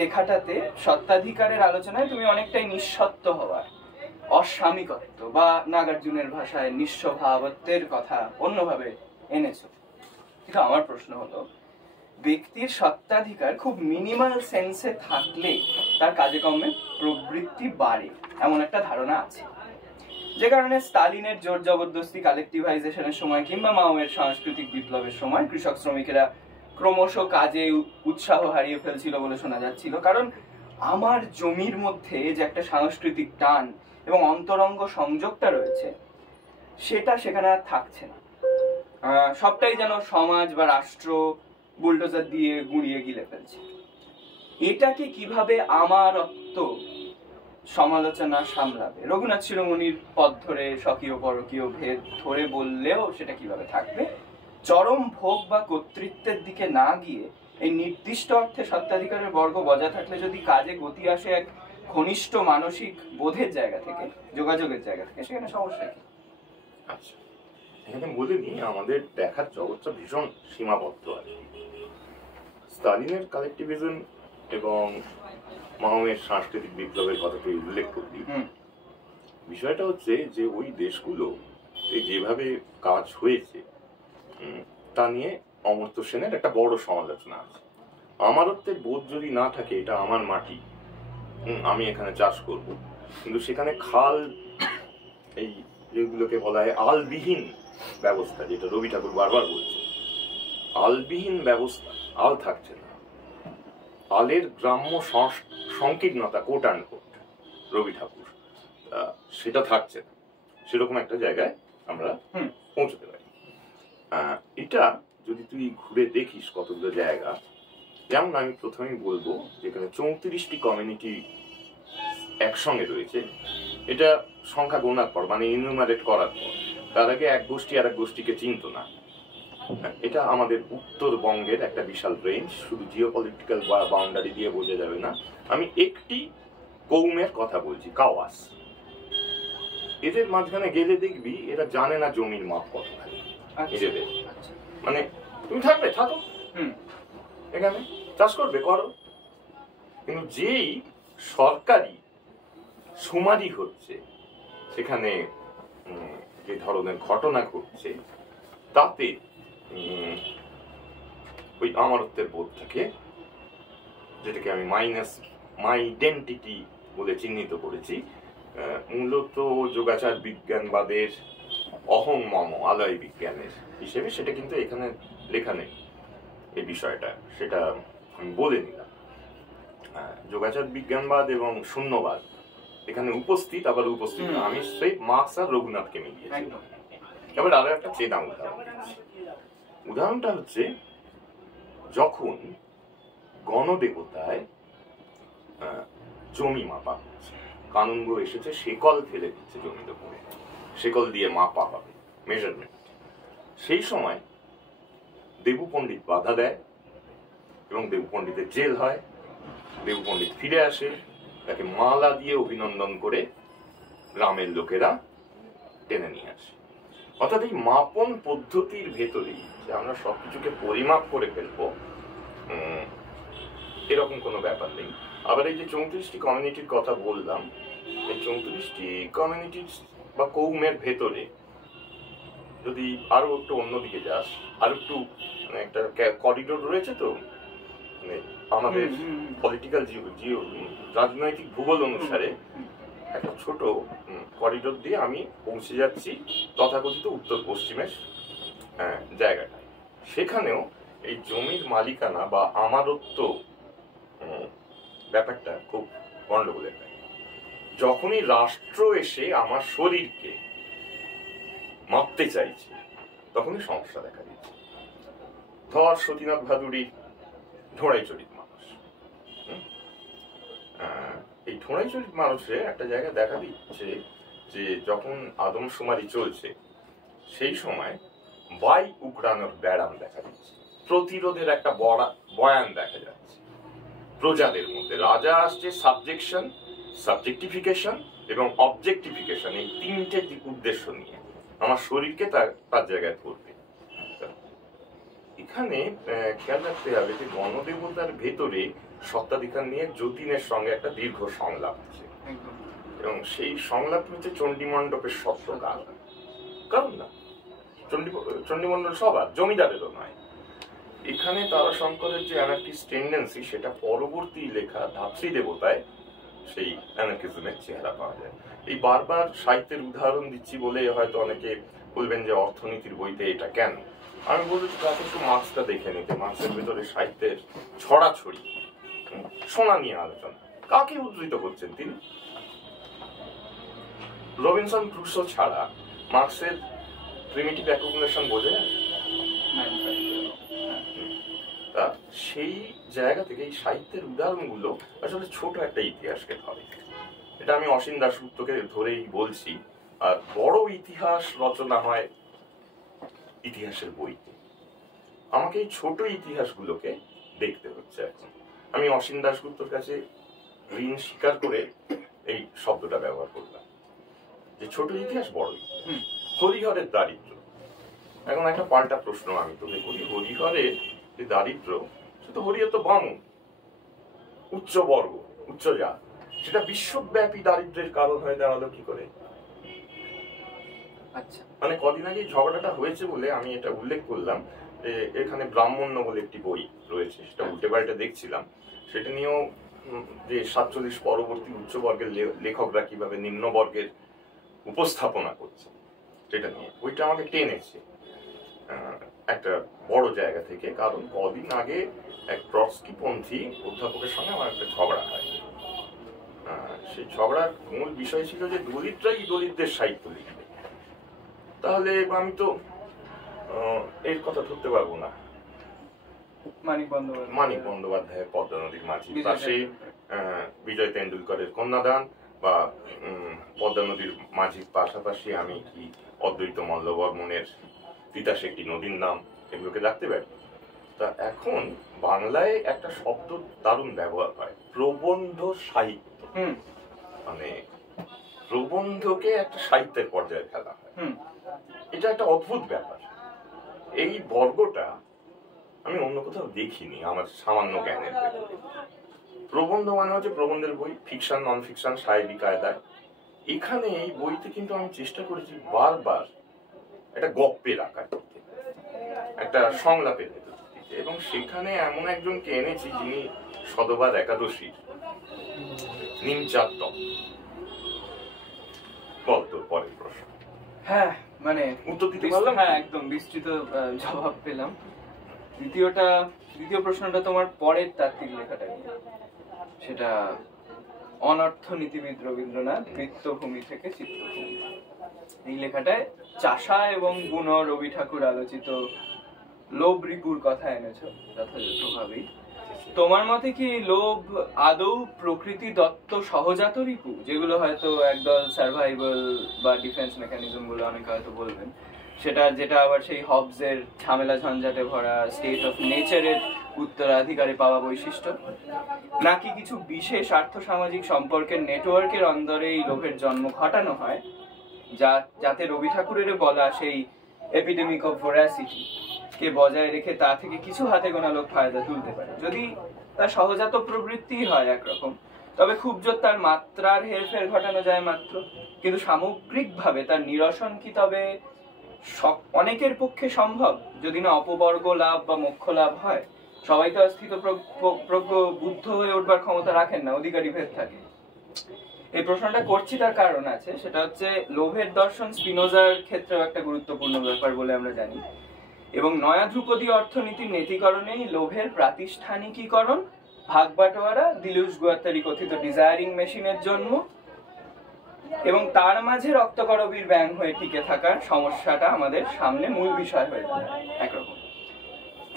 লেখাটাতে সত্ত্বাধিকারের আলোচনায় তুমি অনেকটাই নিঃসত্ত্ব হওয়ার, অস্বামিকত্ব বা নাগার্জুনের ভাষায় নিঃস্বভাবত্বের কথা অন্যভাবে এনেছো। কিন্তু আমার প্রশ্ন হলো, ব্যক্তির সত্ত্বাধিকার খুব মিনিমাল সেন্সে থাকলে তার কাজে কর্মে প্রবৃত্তি বাড়ে এমন একটা ধারণা আছে, যে কারণে স্টালিনের জোর জবরদস্তি কালেকটিভাইজেশনের সময় কিংবা মাওয়ের সাংস্কৃতিক বিপ্লবের সময় কৃষক শ্রমিকেরা ক্রমশ কাজে উৎসাহ হারিয়ে ফেলছিল বলে শোনা যাচ্ছিল। কারণ আমার জমির মধ্যে যে একটা সাংস্কৃতিক টান এবং অন্তরঙ্গ সংযোগটা রয়েছে, সেটা সেখানে আর থাকছে না। সবটাই যেন সমাজ বা রাষ্ট্র বুলডোজার দিয়ে গুঁড়িয়ে গিলে ফেলছে। এটাকে কিভাবে আমারত্ব সমালোচনা সামলাবে? রঘুনাথ শিরোমণির পথ ধরে স্বকীয় পরকীয় ভেদ ধরে বললেও সেটা কিভাবে থাকবে? চরম ভোগ বা কর্তৃত্বের দিকে না গিয়ে এই নির্দিষ্ট অর্থে সত্ত্বাধিকারের বর্গ বজায় থাকলে যদি কাজে গতি আসে এক ঘনিষ্ঠ মানসিক বোধের জায়গা থেকে, যোগাযোগের জায়গা থেকে, সেখানে সমস্যা কি? আচ্ছা, এখানে বলিনি আমাদের দেখার জগৎটা ভীষণ সীমাবদ্ধ আছে। স্টালিনের কালেকটিভিজম এবং মাওয়ের সাংস্কৃতিক বিপ্লবের কথা তুই উল্লেখ করলি। বিষয়টা হচ্ছে যে ওই দেশগুলো যেভাবে কাজ হয়েছে তা নিয়ে অমর্ত্য সেনের একটা বড় সমালোচনা আছে। আমারত্বের বোধ যদি না থাকে, এটা আমার মাটি, আমি এখানে চাষ করব, কিন্তু সেখানে খাল, এই যেগুলোকে বলা হয় আলবিহীন ব্যবস্থা, যেটা রবি ঠাকুর বারবার বলছে, আলবিহীন ব্যবস্থা, আল থাকছে না, আলের গ্রাম্য সংকীর্ণতা, coat and quote, Rabi Thakur, সেটা থাকছে না। সেরকম একটা জায়গায় আমরা পৌঁছতে পারি। এটা যদি তুই ঘুরে দেখিস কতগুলো জায়গা, যেমন আমি প্রথমেই বলবো যেখানে 34টি কমিউনিটি একসঙ্গে রয়েছে, এটা সংখ্যা গোনার পর, মানে ইনুমারেট করার পর, তার আগে এক গোষ্ঠী আর এক গোষ্ঠীকে চিনত না। এটা আমাদের উত্তরবঙ্গের একটা বিশাল রেঞ্জ, শুধু জিওপলিটিক্যাল বাউন্ডারি দিয়ে বোঝা যাবে না। আমি একটি কৌমের কথা বলছি, কাওয়াস। এদের মাঝখানে গেলে দেখবি এরা জানে না জমির মাপ কত থাকে এদের। মানে তুমি থাকবে, থাকো, এখানে চাষ করবে, করো, কিন্তু যেই সরকারি সুমারি হচ্ছে, সেখানে যে ধরনের ঘটনা ঘটছে, তাতে ওই আমারত্বের বোধটাকে, যেটাকে আমি মাই আইডেন্টিটি বলে চিহ্নিত করেছি, মূলত যোগাচার বিজ্ঞানবাদের অহং মম আলয় বিজ্ঞানের হিসেবে, সেটা কিন্তু এখানে লেখা নেই এই বিষয়টা, সেটা আমি বলে নিলাম। যোগাচার বিজ্ঞানবাদ এবং শূন্যবাদ এখানে উপস্থিত, আবার উপস্থিত আমি সেই মার্কস আর রঘুনাথকে মিলিয়েছি। এবার আরো একটা চেনা উদাহরণ দিচ্ছি। উদাহরণটা হচ্ছে যখন গণদেবতায় জমি মাপা হচ্ছে, কানুনগো এসেছে, শেকল ফেলে দিচ্ছে জমির উপরে, শেকল দিয়ে মাপা হবে, মেজারমেন্ট। সেই সময় দেবু পণ্ডিত বাধা দেয় এবং দেবু পণ্ডিতের জেল হয়। দেবু পণ্ডিত ফিরে আসে, তাকে মালা দিয়ে অভিনন্দন করে গ্রামের লোকেরা টেনে নিয়ে আসে। অর্থাৎ এই মাপন পদ্ধতির ভেতরেই যে আমরা সবকিছুকে পরিমাপ করে ফেলবো, এরকম কোনো ব্যাপার নেই। আবার এই যে 34টি কমিউনিটির কথা বললাম, এই 34টি কমিউনিটির বা কৌমের ভেতরে যদি আরো একটু অন্যদিকে যাস, আর একটু মানে একটা করিডোর রয়েছে তো, মানে আমাদের পলিটিক্যাল রাজনৈতিক ভূগোল অনুসারে একটা ছোট করিডোর দিয়ে আমি পৌঁছে যাচ্ছি তথাকথিত উত্তর পশ্চিমের জায়গাটা। সেখানেও এই জমির মালিকানা বা আমারত্ব ব্যাপারটা খুব গন্ডগোলের ব্যাপার। যখনই রাষ্ট্র এসে আমার শরীরকে মাপতে চাইছে, তখনই সমস্যা দেখা দিচ্ছে। ধর সতীনাথ ভাদুড়ির ঢোড়াইচরিত মানুষ, এই ঢোড়াইচরিত মানুষের একটা জায়গা দেখা দিচ্ছে যে যখন আদমশুমারি চলছে, সেই সময় বাই উগড়ানোর ব্যারাম দেখা দিচ্ছে, প্রতিরোধের একটা বয়ান দেখা যাচ্ছে প্রজাদের মধ্যে। রাজা আসছে সাবজেকশন, সাবজেক্টিফিকেশন এবং অবজেক্টিফিকেশন, এই তিনটে উদ্দেশ্য নিয়ে আমার শরীরকে তার জায়গায় ধরবে। এখানে খেয়াল রাখতে হবে যে গণদেবতার ভেতরে সত্ত্বাধিকার নিয়ে যতীনের সঙ্গে একটা দীর্ঘ সংলাপ আছে, এবং সেই সংলাপ হচ্ছে চণ্ডীমণ্ডপের সত্যকাল। কারণ না, চণ্ডীমণ্ডল সবার, জমিদারেরও নয়। এখানে তারাশঙ্করের যে অ্যানার্কিস্ট টেন্ডেন্সি, সেটা পরবর্তী লেখা ধাত্রী দেবতায় সেই অ্যানার্কিজমের চেহারা পাওয়া যায়। এই বারবার সাহিত্যের উদাহরণ দিচ্ছি বলে হয়তো অনেকে বলবেন যে অর্থনীতির বইতে এটা কেন। আমি বলছি তাকে একটু মার্ক্সটা দেখে নিতে। মার্ক্সের ভেতরে সাহিত্যের ছড়াছড়ি, শোনা নিয়ে আলোচনা, কাকে উদ্ধৃত করছেন তিনি? রবিনসন ক্রুসো ছাড়া মার্ক্সের প্রিমিটিভ অ্যাকুমুলেশন বোঝা যায়? তা সেই জায়গা থেকে এই সাহিত্যের উদাহরণগুলো আসলে ছোট একটা ইতিহাসকে ধরে। এটা আমি অসীম দাশগুপ্তকে ধরেই বলছি। আর বড় ইতিহাস রচনা হয় ইতিহাসের বইতে। আমাকে এই ছোট ইতিহাসগুলোকে দেখতে হচ্ছে এখন। আমি অসীম দাশগুপ্তর কাছে ঋণ স্বীকার করে এই শব্দটা ব্যবহার করলাম, যে ছোট ইতিহাস বড় ইতিহাস। হরিহরের দারিদ্র, এখন একটা পাল্টা প্রশ্ন আমি তোকে করি। হরিহরের যে দারিদ্র, সেটা হরিহর তো বামুন, উচ্চ বর্গ, উচ্চ জাত, সেটা বিশ্বব্যাপী দারিদ্রের কারণ হয়ে দাঁড়ালো কি করে? আচ্ছা, মানে কদিন আগে ঝগড়াটা হয়েছে বলে আমি এটা উল্লেখ করলাম। এখানে ব্রাহ্মণ্য বলে একটি বই রয়েছে, সেটা উল্টে পাল্টে দেখছিলাম। সেটা নিয়েও যে 47 পরবর্তী উচ্চ বর্গের লেখকরা কিভাবে নিম্ন বর্গের উপস্থাপনা করছে, সেটা নিয়ে বইটা আমাকে টেনেছে একটা বড় জায়গা থেকে। কারণ কদিন আগে এক ট্রটস্কিপন্থী অধ্যাপকের সঙ্গে আমার একটা ঝগড়া হয়। সেই ঝগড়ার মূল বিষয় ছিল যে দলিতরাই দলিতদের সাহিত্য লিখবে। তাহলে আমি তো এর কথা ধরতে পারবো না। মানিক বন্দ্যোপাধ্যায়ের পদ্মা নদীর মাঝি, পাশে বিজয় তেন্ডুলকরের কন্যাদান, বা পদ্মা নদীর মাঝির পাশাপাশি আমি কি অদ্বৈত মল্লবর্মণের তিতাস একটি নদীর নাম, এগুলোকে রাখতে পারি? তা এখন বাংলায় একটা শব্দ দারুণ ব্যবহার হয়, প্রবন্ধ সাহিত্য। মানে প্রবন্ধকে একটা সাহিত্যের পর্যায়ে ফেলা হয়। এটা একটা অদ্ভুত ব্যাপার। এই বর্গটা আমি অন্য কোথাও দেখিনি আমার সামান্য জ্ঞানের ভেতরে। প্রবন্ধ মানে হচ্ছে প্রবন্ধের বই, ফিকশন, নন ফিকশন, সাহেবী কায়দায়। এখানে এই বইতে কিন্তু আমি চেষ্টা করেছি বারবার একটা গপ্পের আকার দিতে, একটা সংলাপের ভেতর দিতে, এবং সেখানে এমন একজনকে এনেছি যিনি সদবাদ একাদশীর নিমচাত্তম। বল তোর পরের প্রশ্ন। হ্যাঁ, মানে উত্তর দিতে পারলাম? হ্যাঁ, একদম বিস্তৃত জবাব পেলাম। দ্বিতীয় প্রশ্নটা তোমার পরের তাত্ত্বিক লেখাটা নিয়ে, সেটা অনর্থনীতিবিদ রবীন্দ্রনাথ, বৃত্তভূমি থেকে চিত্রভূমি। এই লেখাটায় চাষা এবং গুণ রবি ঠাকুর আলোচিত লোভ রিপুর কথা এনেছো যথাযথভাবেই। তোমার মতে কি লোভ আদৌ প্রকৃতি দত্ত সহজাত রিপু, যেগুলো হয়তো একদল সার্ভাইভাল বা ডিফেন্স মেকানিজম বলে অনেকে হয়তো বলবেন, যেটা আবার সেই হবসের ঝামেলা ঝঞ্ঝাটে ভরা স্টেট অফ নেচারের উত্তরাধিকারে পাওয়া বৈশিষ্ট্য, নাকি কিছু বিশেষ আর্থসামাজিক সম্পর্কের নেটওয়ার্কের অন্দরে এই লোভের জন্ম ঘটানো হয়, যাতে রবি ঠাকুরের বলা সেই এপিডেমিক অফ ভোরাসিটি কে বজায় রেখে তা থেকে কিছু হাতে গোনা লোক ফায়দা তুলতে পারে? যদি তার সহজাত প্রবৃত্তি হয় একরকম, তবে খুব জোর তার মাত্রার হেরফের ঘটানো যায় মাত্র, কিন্তু সামগ্রিকভাবে তার নিরসন কি তবে অনেকের পক্ষে সম্ভব? যদি না অপবর্গ লাভ বা মোক্ষ লাভ হয়, সবাই তো স্থিতপ্রজ্ঞ বুদ্ধ হয়ে উঠবার ক্ষমতা রাখেন না, অধিকারী ভেদ থাকে। এই প্রশ্নটা করছি তার কারণ আছে, সেটা হচ্ছে লোভের দর্শন স্পিনোজার ক্ষেত্রেও একটা গুরুত্বপূর্ণ ব্যাপার বলে আমরা জানি, এবং নয়া ধ্রুপদী অর্থনীতির নীতিকরণেই লোভের প্রাতিষ্ঠানিকীকরণ, ভাগ বাটোয়ারা, দিলুস গুয়াত্তারি কথিত ডিজায়ারিং মেশিনের জন্ম, এবং তার মাঝে রক্তকরবীর ব্যাং হয়ে টিকে থাকার সমস্যাটা আমাদের সামনে মূল বিষয় হয়ে দাঁড়ায় একরকম।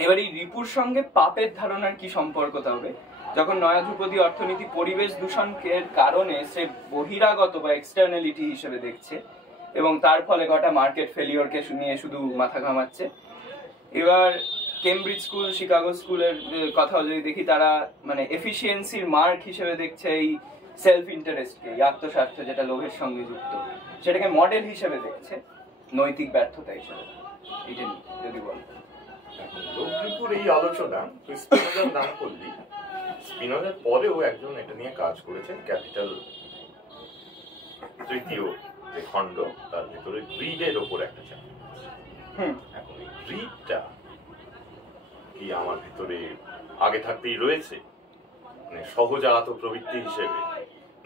এবার এই রিপুর সঙ্গে পাপের ধারণার কি সম্পর্ক হবে? যখন নয়া ধ্রুপদী অর্থনীতি পরিবেশ দূষণের কারণে সে বহিরাগত বা এক্সটার্নালিটি হিসেবে দেখছে, এবং তার ফলে ঘটা মার্কেট ফেলিওরকে নিয়ে শুধু মাথা ঘামাচ্ছে। এবার কেমব্রিজ স্কুল, শিকাগো স্কুলের কথা যদি দেখি, তারা মানে এফিসিয়েন্সির মার্ক হিসেবে দেখছে এই সেলফ ইন্টারেস্টকে, আত্মস্বার্থ যেটা লোভের সঙ্গে যুক্ত, সেটাকে মডেল হিসেবে দেখছে নৈতিক ব্যর্থতা হিসেবে। এটা যদি বল লোভ রিপুর এই আলোচনা তুই স্পিনোজার নাম করলি, স্পিনোজার পরেও একজন এটা নিয়ে কাজ করেছেন, ক্যাপিটাল তৃতীয় যে খণ্ড, তার ভেতরে গ্রিডের ওপর একটা চ্যাপ্টার। এখন এই গ্রিডটা কি আমার ভিতরে আগে থাকতেই রয়েছে, মানে সহজাত প্রবৃত্তি হিসেবে,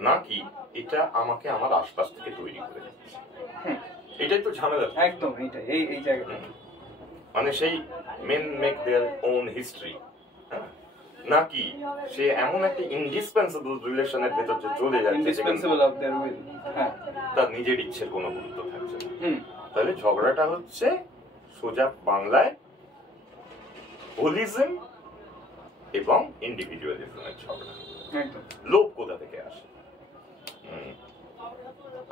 নাকি এটা আমাকে আমার আশপাশ থেকে তৈরি করে যাচ্ছে? এটাই তো ঝামেলা। একদম এইটাই, এই জায়গাটা মানে সেই men make their own history, নাকি সে এমন একটা ইন্ডিসপেন্সেবল রিলেশনের ভেতর চলে যাচ্ছে তার নিজের ইচ্ছের কোনো গুরুত্ব থাকছে না। তাহলে ঝগড়াটা হচ্ছে সোজা বাংলায় হোলিজম এবং ইন্ডিভিজুয়ালিজমের ঝগড়া। একদম। লোভ কোথা থেকে আসে?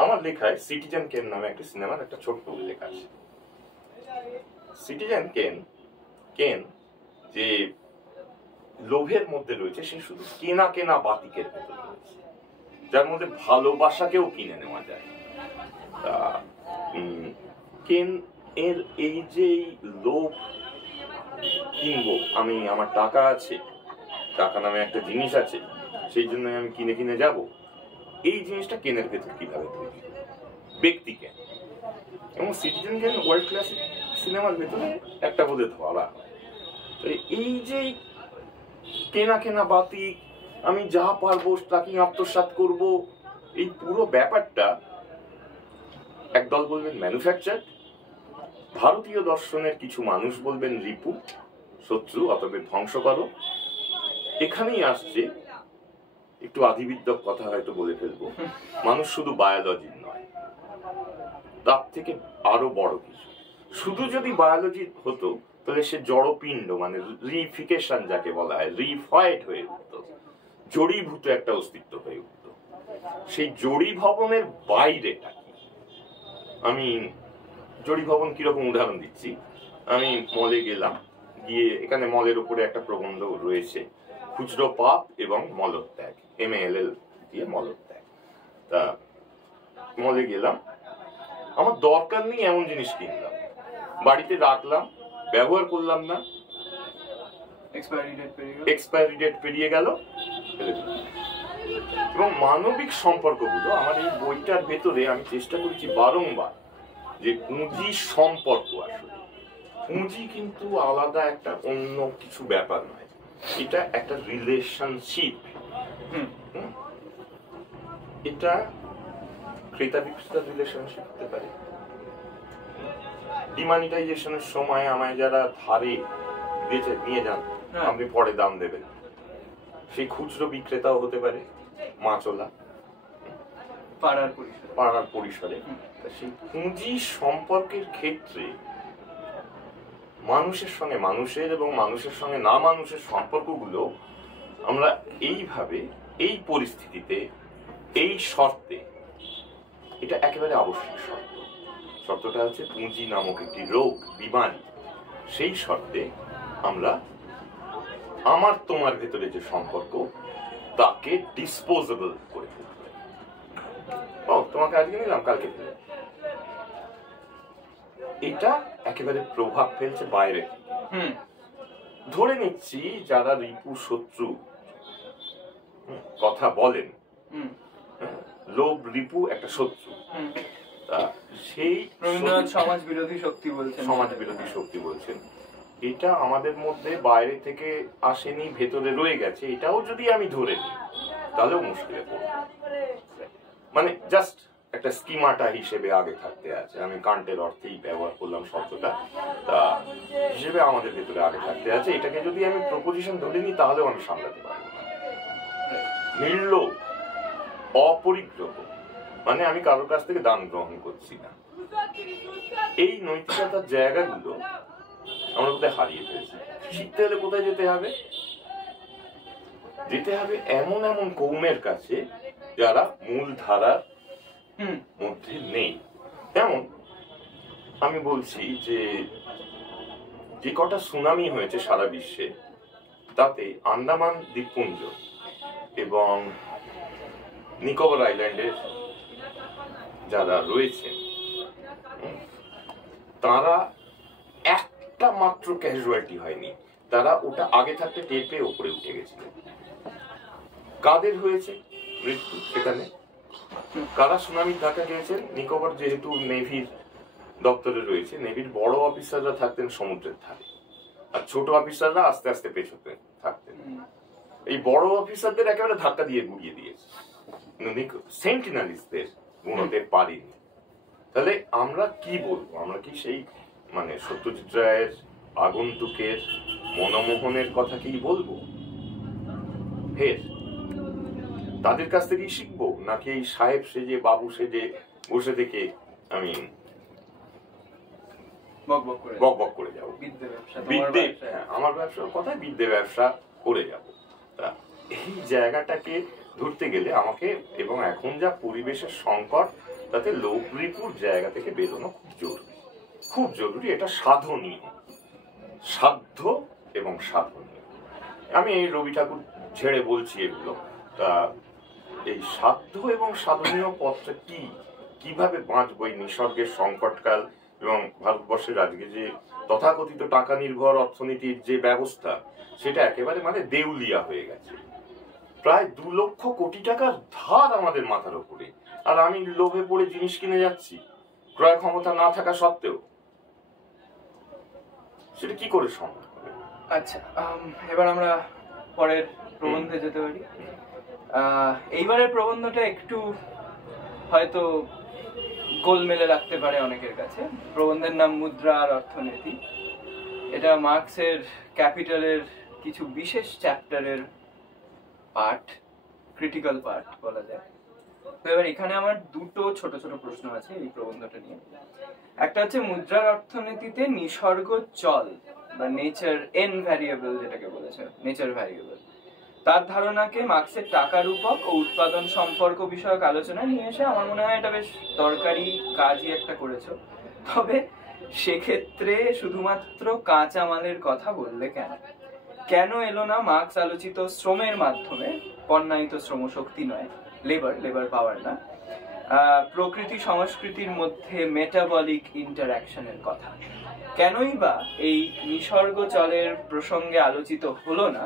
আমার লেখায় সিটিজেন কেন নামে একটা সিনেমার একটা ছোট্ট উল্লেখ আছে। সিটিজেন কেন যে লোভের মধ্যে রয়েছে, সে শুধু কেনা কেনা বাতিকের ভেতরে রয়েছে, যার মধ্যে ভালোবাসাকেও কিনে নেওয়া যায়। তা কেন এর এই যে লোভ, কিনবো আমি, আমার টাকা আছে, টাকা নামে একটা জিনিস আছে, সেই জন্য আমি কিনে কিনে যাব, এই জিনিসটা কেনের ভেতর কিভাবে তৈরি ব্যক্তিকে। এবং সিটিজেন কেন ওয়ার্ল্ড ক্লাসিক সিনেমার ভেতরে একটা বোধে ধরা। তো এই যে কেনা কেনা বাতি, আমি যা পারবো তাকে আত্মসাৎ করব, এই পুরো ব্যাপারটা একদল বলবেন ম্যানুফ্যাকচার, ভারতীয় দর্শনের কিছু মানুষ বলবেন রিপু, শত্রু, অতএব ধ্বংস করো। এখানেই আসছে একটু আধিবিদ্যক কথা হয়তো বলে ফেলবো, মানুষ শুধু বায়োলজির নয়, তার থেকে আরো বড় কিছু। শুধু যদি বায়োলজি হতো তাহলে সে জড়পিণ্ড, মানে রিফিকেশন যাকে বলা হয়, রিফয়েড হয়ে উঠত, জড়ীভূত একটা অস্তিত্ব হয়ে উঠত। সেই জড়ীভবনের বাইরেটা কি? আমি জড়ীভবন কিরকম উদাহরণ দিচ্ছি, আমি মলে গেলাম, গিয়ে এখানে মলের উপরে একটা প্রবন্ধ রয়েছে, খুচরো পাপ এবং মলত্যাগ, MALL দিয়ে মলত্যাগ। তা মলে গেলাম, আমার দরকার নেই এমন জিনিস কিনলাম, বাড়িতে রাখলাম, ব্যবহার করলাম না, এক্সপায়ারি ডেট পেরিয়ে গেল। এবং মানবিক সম্পর্কগুলো, আমার এই বইটার ভেতরে আমি চেষ্টা করেছি বারংবার যে পুঁজি সম্পর্ক, আসলে পুঁজি কিন্তু আলাদা একটা অন্য কিছু ব্যাপার নয়, এটা একটা রিলেশনশিপ। এটা ক্রেতা বিক্রেতার রিলেশনশিপ হতে পারে, ডিমানিটাইজেশনের সময় আমায় যারা ধারে নিয়ে যান, আপনি পরে দাম দেবেন, সেই খুচরো বিক্রেতাও হতে পারে, মাছলা, পাড়ার পরিসরে। সেই পুঁজি সম্পর্কের ক্ষেত্রে মানুষের সঙ্গে মানুষের এবং মানুষের সঙ্গে না মানুষের সম্পর্কগুলো আমরা এইভাবে, এই পরিস্থিতিতে, এই শর্তে, এটা একেবারে আবশ্যিক শর্ত। শর্তটা হচ্ছে পুঁজি নামক একটি রোগ, বিমারি। সেই শর্তে আমরা আমার তোমার ভেতরে যে সম্পর্ক, তাকে ডিসপোজেবল করে ফেলতে পারি। ও তোমাকে আজকে নিলাম, কালকে ফেলে, এটা একেবারে প্রভাব ফেলছে বাইরে। ধরে নিচ্ছি যারা রিপু শত্রু কথা বলেন, লোভ রিপু একটা শত্রু, সেই সমাজ বিরোধী শক্তি বলছেন। এটা আমাদের মধ্যে বাইরে থেকে আসেনি, ভেতরে রয়ে গেছে, এটাও যদি আমি ধরে নিই তাহলেও মুশকিলে পড়ব। মানে জাস্ট একটা স্কিমাটা হিসেবে আগে থাকতে আছে, আমি কান্টের অর্থেই ব্যবহার করলাম শব্দটা, তা হিসেবে আমাদের ভেতরে আগে থাকতে আছে। এটাকে যদি আমি প্রপোজিশন ধরে নিই তাহলেও আমি সামলাতে পারবো না। নির্লোভ, অপরিগ্রহ, মানে আমি কারোর কাছ থেকে দান গ্রহণ করছি না, এই নৈতিকতার জায়গাগুলো আমরা কোথায় হারিয়ে ফেলছি। শিখতে হলে কোথায় যেতে হবে? যেতে হবে এমন এমন কৌমের কাছে যারা মূল ধারার মধ্যে নেই। যেমন আমি বলছি যে কটা সুনামি হয়েছে সারা বিশ্বে, তাতে আন্দামান দ্বীপপুঞ্জ এবং নিকোবর আইল্যান্ডের যারা রয়েছেন, তারা একটা মাত্র ক্যাজুয়ালিটি হয়নি, তারা ওটা আগে থাকতে টের পেয়ে উপরে উঠে গেছিল। কাদের হয়েছে মৃত্যু সেখানে? কারা সুনামির ধাক্কা খেয়েছেন? নিকোবর যেহেতু নেভির দপ্তরে রয়েছে, নেভির বড় অফিসাররা থাকতেন সমুদ্রের ধারে, আর ছোট অফিসাররা আস্তে আস্তে পেছনে থাকতেন। এই বড় অফিসারদের একেবারে ধাক্কা দিয়ে গুড়িয়ে দিয়েছে, সেন্টিনালিস্টদের গুণতে পারিনি। তাহলে আমরা কি বলবো? আমরা কি সেই মানে সত্যজিৎ রায়ের আগন্তুকের মনমোহনের কথা কি বলবো? ফের তাদের কাছ থেকেই শিখবো, নাকি এই সাহেব সেজে, বাবু সেজে বসে থেকে আমি বক বক করে যাবো। বিদ্যে ব্যবসা, বিদ্যে, হ্যাঁ, আমার ব্যবসার কথায় বিদ্যে ব্যবসা করে যাব। তা এই জায়গাটাকে ধরতে গেলে আমাকে, এবং এখন যা পরিবেশের সংকট, তাতে লোকরিপুর জায়গা থেকে বেরোনো খুব জরুরি, খুব জরুরি। এটা সাধনীয়, সাধ্য এবং সাধনীয়। আমি এই রবি ঠাকুর ছেড়ে বলছি এগুলো। তা এই সাধ্য এবং সাধনীয় পথটা কি, কিভাবে বাঁচবো এই নিসর্গের সংকটকাল এবং ভারতবর্ষের আজকে যে তথাকথিত টাকা নির্ভর অর্থনীতির যে ব্যবস্থা, সেটা একেবারে মানে দেউলিয়া হয়ে গেছে। প্রায় 2 লক্ষ কোটি টাকার ধার আমাদের মাথার উপরে, আর আমি লোভে পড়ে জিনিস কিনে যাচ্ছি ক্রয় ক্ষমতা না থাকা সত্ত্বেও। সেটা কি করে সম্ভব? আচ্ছা, এবার আমরা পরের প্রবন্ধে যেতে পারি। এইবারের প্রবন্ধটা একটু হয়তো গোলমেলে রাখতে পারে অনেকের কাছে। প্রবন্ধের নাম মুদ্রা আর অর্থনীতি। এটা মার্কসের ক্যাপিটালের কিছু বিশেষ চ্যাপ্টারের পার্ট, ক্রিটিক্যাল পার্ট বলা যায়। তো এবার এখানে আমার 2টো ছোট ছোট প্রশ্ন আছে এই প্রবন্ধটা নিয়ে। একটা হচ্ছে মুদ্রার অর্থনীতিতে নিসর্গ চল বা নেচার এন ভ্যারিয়েবল, যেটাকে বলেছে নেচার ভ্যারিয়েবল, তার ধারণাকে মার্কসের টাকা রূপক ও উৎপাদন সম্পর্ক বিষয়ক আলোচনায় নিয়ে এসে আমার মনে হয় এটা বেশ দরকারি কাজই একটা করেছো। তবে সেক্ষেত্রে শুধুমাত্র কাঁচামালের কথা বললে কেন? কেন এলো না মার্কস আলোচিত শ্রমের মাধ্যমে, পণ্যায়িত শ্রমশক্তি নয়, লেবার পাওয়ার না, প্রকৃতি সংস্কৃতির মধ্যে মেটাবলিক ইন্টারঅ্যাকশনের কথা? কেনই বা এই নিসর্গ চলের প্রসঙ্গে আলোচিত হলো না,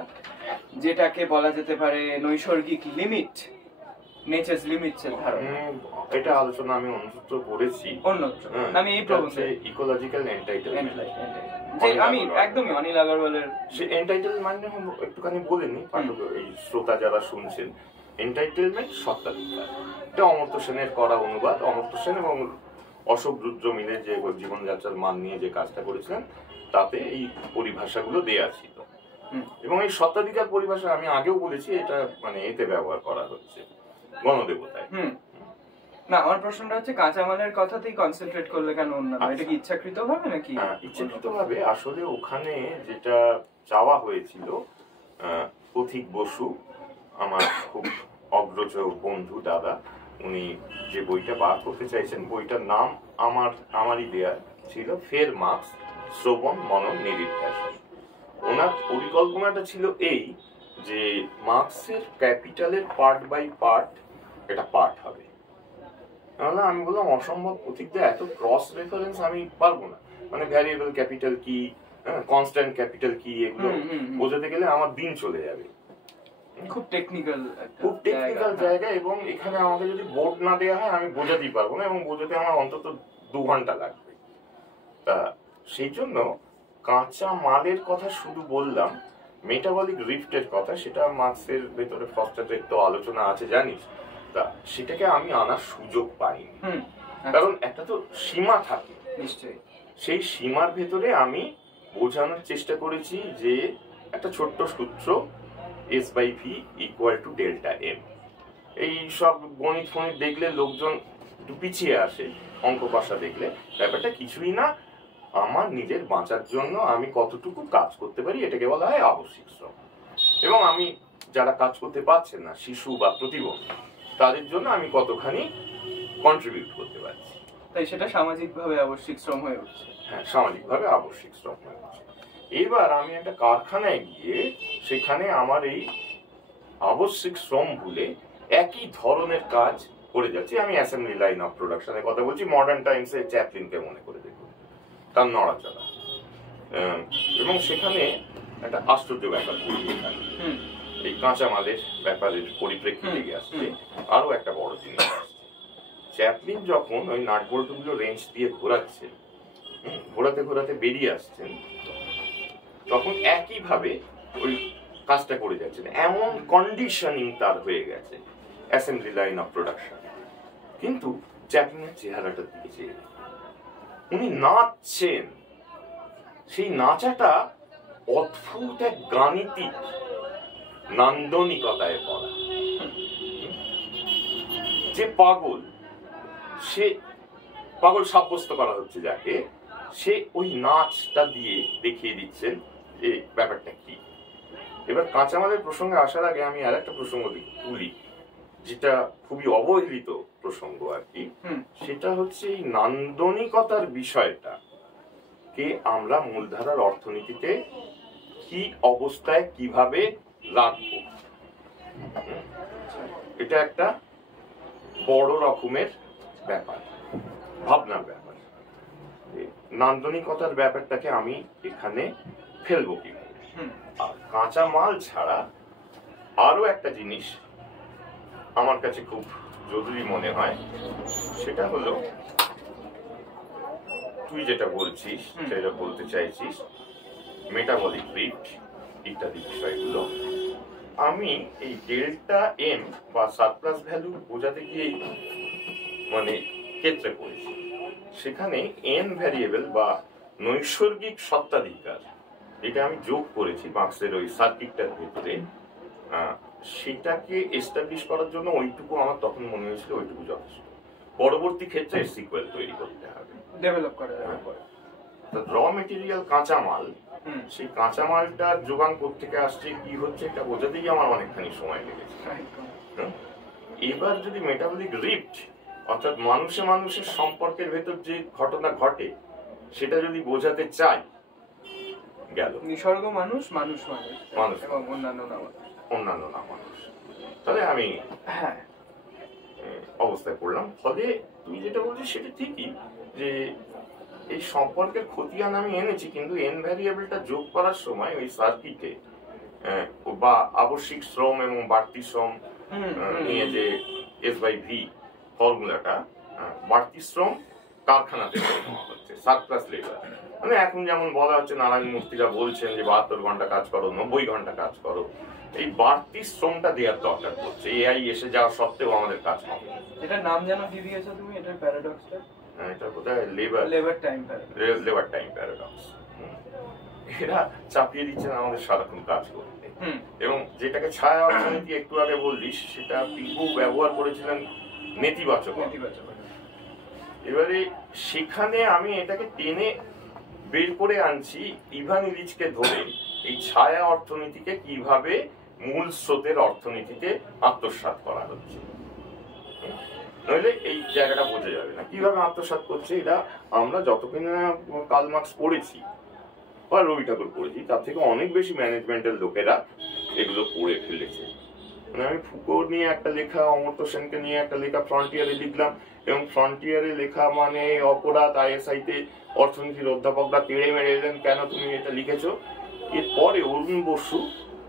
যেটাকে বলা যেতে পারে নৈসর্গিক লিমিট, নেচারস লিমিটস এর ধারণা? এটা আলোচনা আমি অন্যত্র করেছি, অন্যত্র। আমি এই প্রবন্ধে ইকোলজিক্যাল এন্টাইটেলমেন্ট, যে আমি একদমই অনিল আগরওয়ালের সে এন্টাইটেল মানে একটুখানি বলে নি পাঠক, এই শ্রোতা যারা শুনছেন। এন্টাইটেলমেন্ট সত্ত্বাধিকার, এটা অমর্ত্য সেনের করা অনুবাদ। অমর্ত্য সেন এবং অশোক রুদ্র মিলে যে জীবনযাত্রার মান নিয়ে যে কাজটা করেছিলেন, তাতে এই পরিভাষাগুলো দেয়া ছিল। এবং এই সত্ত্বাধিকার পরিভাষা আমি আগেও বলেছি, এটা মানে এতে ব্যবহার করা হচ্ছে গণদেবতায়। না, আমার প্রশ্নটা হচ্ছে কাঁচামালের কথাতেই কনসেন্ট্রেট করলে কেন অন্যান্য? এটা কি ইচ্ছাকৃত ভাবে নাকি? ইচ্ছাকৃত ভাবে। আসলে ওখানে যেটা চাওয়া হয়েছিল, পথিক বসু আমার খুব অগ্রজ বন্ধু, দাদা, উনি যে বইটা বার করতে চাইছেন, বইটার নাম আমারই দেয়া ছিল, ফের মার্কস, শ্রবণ মনন নিরীক্ষাস। ওনার পরিকল্পনাটা ছিল এই যে মার্কসের ক্যাপিটালের পার্ট বাই পার্ট এটা পার্ট হবে। আমি বললাম অসম্ভব প্রতীকটা, এত ক্রস রেফারেন্স আমি পারবো না। মানে ভ্যারিয়েবল ক্যাপিটাল কি, কনস্ট্যান্ট ক্যাপিটাল কি, এগুলো বোঝাতে গেলে আমার দিন চলে যাবে। খুব টেকনিক্যাল জায়গা, এবং এখানে আমাকে যদি বোর্ড না দেওয়া হয় আমি বোঝাতেই পারবো না, এবং বোঝাতে আমার অন্তত 2 ঘন্টা লাগবে। তা সেই জন্য কাঁচা মালের কথা শুধু বললাম। মেটাবলিক রিফটের কথা, সেটা মার্কসের ভেতরে ফস্টারের তো আলোচনা আছে জানিস, তা সেটাকে আমি আনার সুযোগ পাইনি। কারণ একটা তো সীমা থাকে নিশ্চয়ই, সেই সীমার ভেতরে আমি বোঝানোর চেষ্টা করেছি যে একটা ছোট্ট সূত্র S/V = ΔM। এই সব গণিত ফণিত দেখলে লোকজন একটু পিছিয়ে আসে, অঙ্ক কষা দেখলে। ব্যাপারটা কিছুই না, আমার নিজের বাঁচার জন্য আমি কতটুকু কাজ করতে পারি, এটাকে বলা হয় আবশ্যিক শ্রম। এবং আমি যারা কাজ করতে পারছেন না, শিশু বা প্রতিবন্ধী, তাদের জন্য আমি কতখানি কন্ট্রিবিউট করতে পারছি, তাই সেটা সামাজিকভাবে আবশ্যিক শ্রম হয়ে উঠছে। হ্যাঁ, সামাজিকভাবে আবশ্যিক শ্রম হয়ে উঠছে। এবার আমি একটা কারখানায় গিয়ে সেখানে আমার এই আবশ্যিক শ্রম ভুলে একই ধরনের কাজ করে যাচ্ছি। আমি অ্যাসেম্বলি লাইন অফ প্রোডাকশনের কথা বলছি। মডার্ন টাইমসে চ্যাপলিনকে মনে করে দেখুন, তার নড়াচড়া। এবং সেখানে একটা আশ্চর্য ব্যাপার ঘটছে। এখানে এই কাঁচামালের ব্যাপারের পরিপ্রেক্ষিতে আসছে আরো একটা বড় জিনিস আসছে। চ্যাপলিন যখন ওই নাট বল্টুগুলো রেঞ্জ দিয়ে ঘোরাচ্ছেন, ঘোরাতে ঘোরাতে বেরিয়ে আসছেন, তখন একইভাবে ওই কাজটা করে যাচ্ছেন। এমন কন্ডিশনিং তার হয়ে গেছে অ্যাসেম্বলি লাইন অফ প্রোডাকশন। কিন্তু চ্যাপলিনের চেহারাটার দিকে চেয়ে উনি নাচছেন। সেই নাচাটা অদ্ভুত এক গাণিতিক নান্দনিকতায় পড়া। যে পাগল, সে পাগল সাব্যস্ত করা হচ্ছে যাকে, সে ওই নাচটা দিয়ে দেখিয়ে দিচ্ছেন যে ব্যাপারটা কি। এবার কাঁচামালের প্রসঙ্গে আসার আগে আমি আর একটা প্রসঙ্গ তুলি, যেটা খুবই অবহেলিত প্রসঙ্গ আর কি। সেটা হচ্ছে এই নান্দনিকতার বিষয়টা কে আমরা মূলধারার অর্থনীতিতে কি অবস্থায় কিভাবে রাখবো, এটা একটা বড় রকমের ব্যাপার, ভাবনার ব্যাপার। নান্দনিকতার ব্যাপারটাকে আমি এখানে ফেলবো কি। আর কাঁচা মাল ছাড়া আরো একটা জিনিস আমার কাছে খুব জরুরি মনে হয়, সেটা হলো তুই যেটা বলছিস, যেটা বলতে চাইছিস, মেটাবলিক রেট ইত্যাদি বিষয়গুলো। আমি এই ডেল্টা এম বা সারপ্লাস ভ্যালু বোঝাতে গিয়েই মানে ক্ষেত্রে পড়েছি। সেখানে এন ভ্যারিয়েবল বা নৈসর্গিক সত্ত্বাধিকার, এটা আমি যোগ করেছি মার্ক্সের ওই সার্কিটটার ভিতরে। সেটাকে এস্টাবলিশ করার জন্য ওইটুকু আমার তখন মনে হয়েছিল ওইটুকু যথেষ্ট। পরবর্তী ক্ষেত্রে সিকুয়েল তৈরি করতে হবে, ডেভেলপ করা যাবে। র মেটেরিয়াল কাঁচামাল, সেই কাঁচামালটার যোগান থেকে আসছে, কি হচ্ছে, এটা বোঝাতেই আমার অনেকখানি সময় লেগেছে। এবার যদি মেটাবলিক রিফট অর্থাৎ মানুষে মানুষের সম্পর্কের ভেতর যে ঘটনা ঘটে সেটা যদি বোঝাতে চাই, গেল নিসর্গ মানুষ, মানুষ মানুষ, মানুষ এবং অন্যান্য না মানুষ, তাহলে আমি অবস্থায় পড়লাম। ফলে তুই যেটা বলছিস সেটা ঠিকই, যে এই সম্পর্কের খতিয়ান আমি এনেছি, কিন্তু এন ভ্যারিয়েবলটা যোগ করার সময় ওই সার্কিটে বা আবশ্যিক শ্রম এবং বাড়তি শ্রম নিয়ে যে এস বাই ভি ফর্মুলাটা, বাড়তি শ্রম কারখানাতে হচ্ছে সারপ্লাস লেবার। মানে এখন যেমন বলা হচ্ছে, নারায়ণ মূর্তিরা বলছেন যে 72 ঘন্টা কাজ করো, 90 ঘন্টা কাজ করো, এই বাড়তি শ্রমটা দেওয়ার দরকার পড়ছে। এআই এসে যাওয়া সত্ত্বেও আমাদের কাজ হবে। এটার নাম যেন কি দিয়েছো তুমি, এটার প্যারাডক্সটা? এটা বোধহয় লেবার টাইম প্যারাডক্স। এরা চাপিয়ে দিচ্ছেন আমাদের সারাক্ষণ কাজ করতে, এবং যেটাকে ছায়া অর্থনীতি একটু আগে বললিস, সেটা পিকু ব্যবহার করেছিলেন নেতিবাচক। এবারে সেখানে আমি এটাকে টেনে বের করে আনছি ইভান ইলিচকে ধরে, এই ছায়া অর্থনীতিকে কিভাবে মূল স্রোতের অর্থনীতিতে আত্মসাৎ করা হচ্ছে। নইলে এই জায়গাটা বোঝা যাবে না কিভাবে আত্মসাৎ করছে। এটা আমরা যতক্ষণ কার্ল মার্কস পড়েছি বা রবি ঠাকুর পড়েছি, তার থেকে অনেক বেশি ম্যানেজমেন্টের লোকেরা এগুলো পড়ে ফেলেছে। মানে আমি ফুকোর নিয়ে একটা লেখা, অমর্ত্য সেনকে নিয়ে একটা লেখা ফ্রন্টিয়ারে লিখলাম, এবং ফ্রন্টিয়ারে লেখা মানে অপরাধ, আইএসআইতে অর্থনীতির অধ্যাপকরা তেড়ে মেরে এলেন, কেন তুমি এটা লিখেছো। এরপরে অরুণ বসু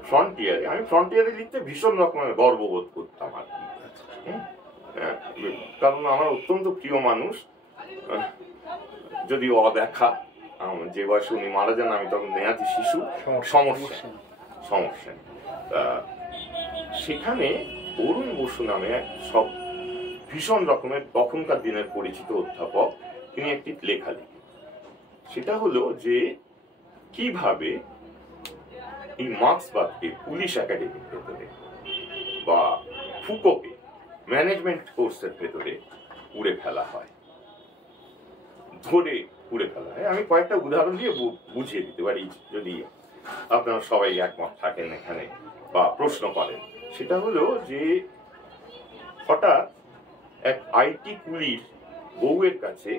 ফ্রন্টিয়ারে, আমি ফ্রন্টিয়ারে লিখতে ভীষণ রকমের গর্ববোধ করতাম আর কি, কারণ আমার অত্যন্ত প্রিয় মানুষ, যদি অদেখা, যে বয়সে উনি মারা যান আমি তখন নেহাতি শিশু, সমস্যা। সেখানে অরুণ বসু নামে সব ভীষণ রকমের তখনকার দিনের পরিচিত অধ্যাপক, তিনি একটি লেখা লিখেন। সেটা হলো যে কিভাবে এই মার্ক্সবাদকে পুলিশ একাডেমির ভেতরে বা ফুকোকে ম্যানেজমেন্ট কোর্সের ভেতরে উড়ে ফেলা হয়, ধরে উড়ে ফেলা হয়। আমি কয়েকটা উদাহরণ দিয়ে বুঝিয়ে দিতে পারি, যদি আপনারা সবাই একমত থাকেন এখানে বা প্রশ্ন করেন। সেটা হলো যে হঠাৎ এক আইটি কুলির বউয়ের কাছে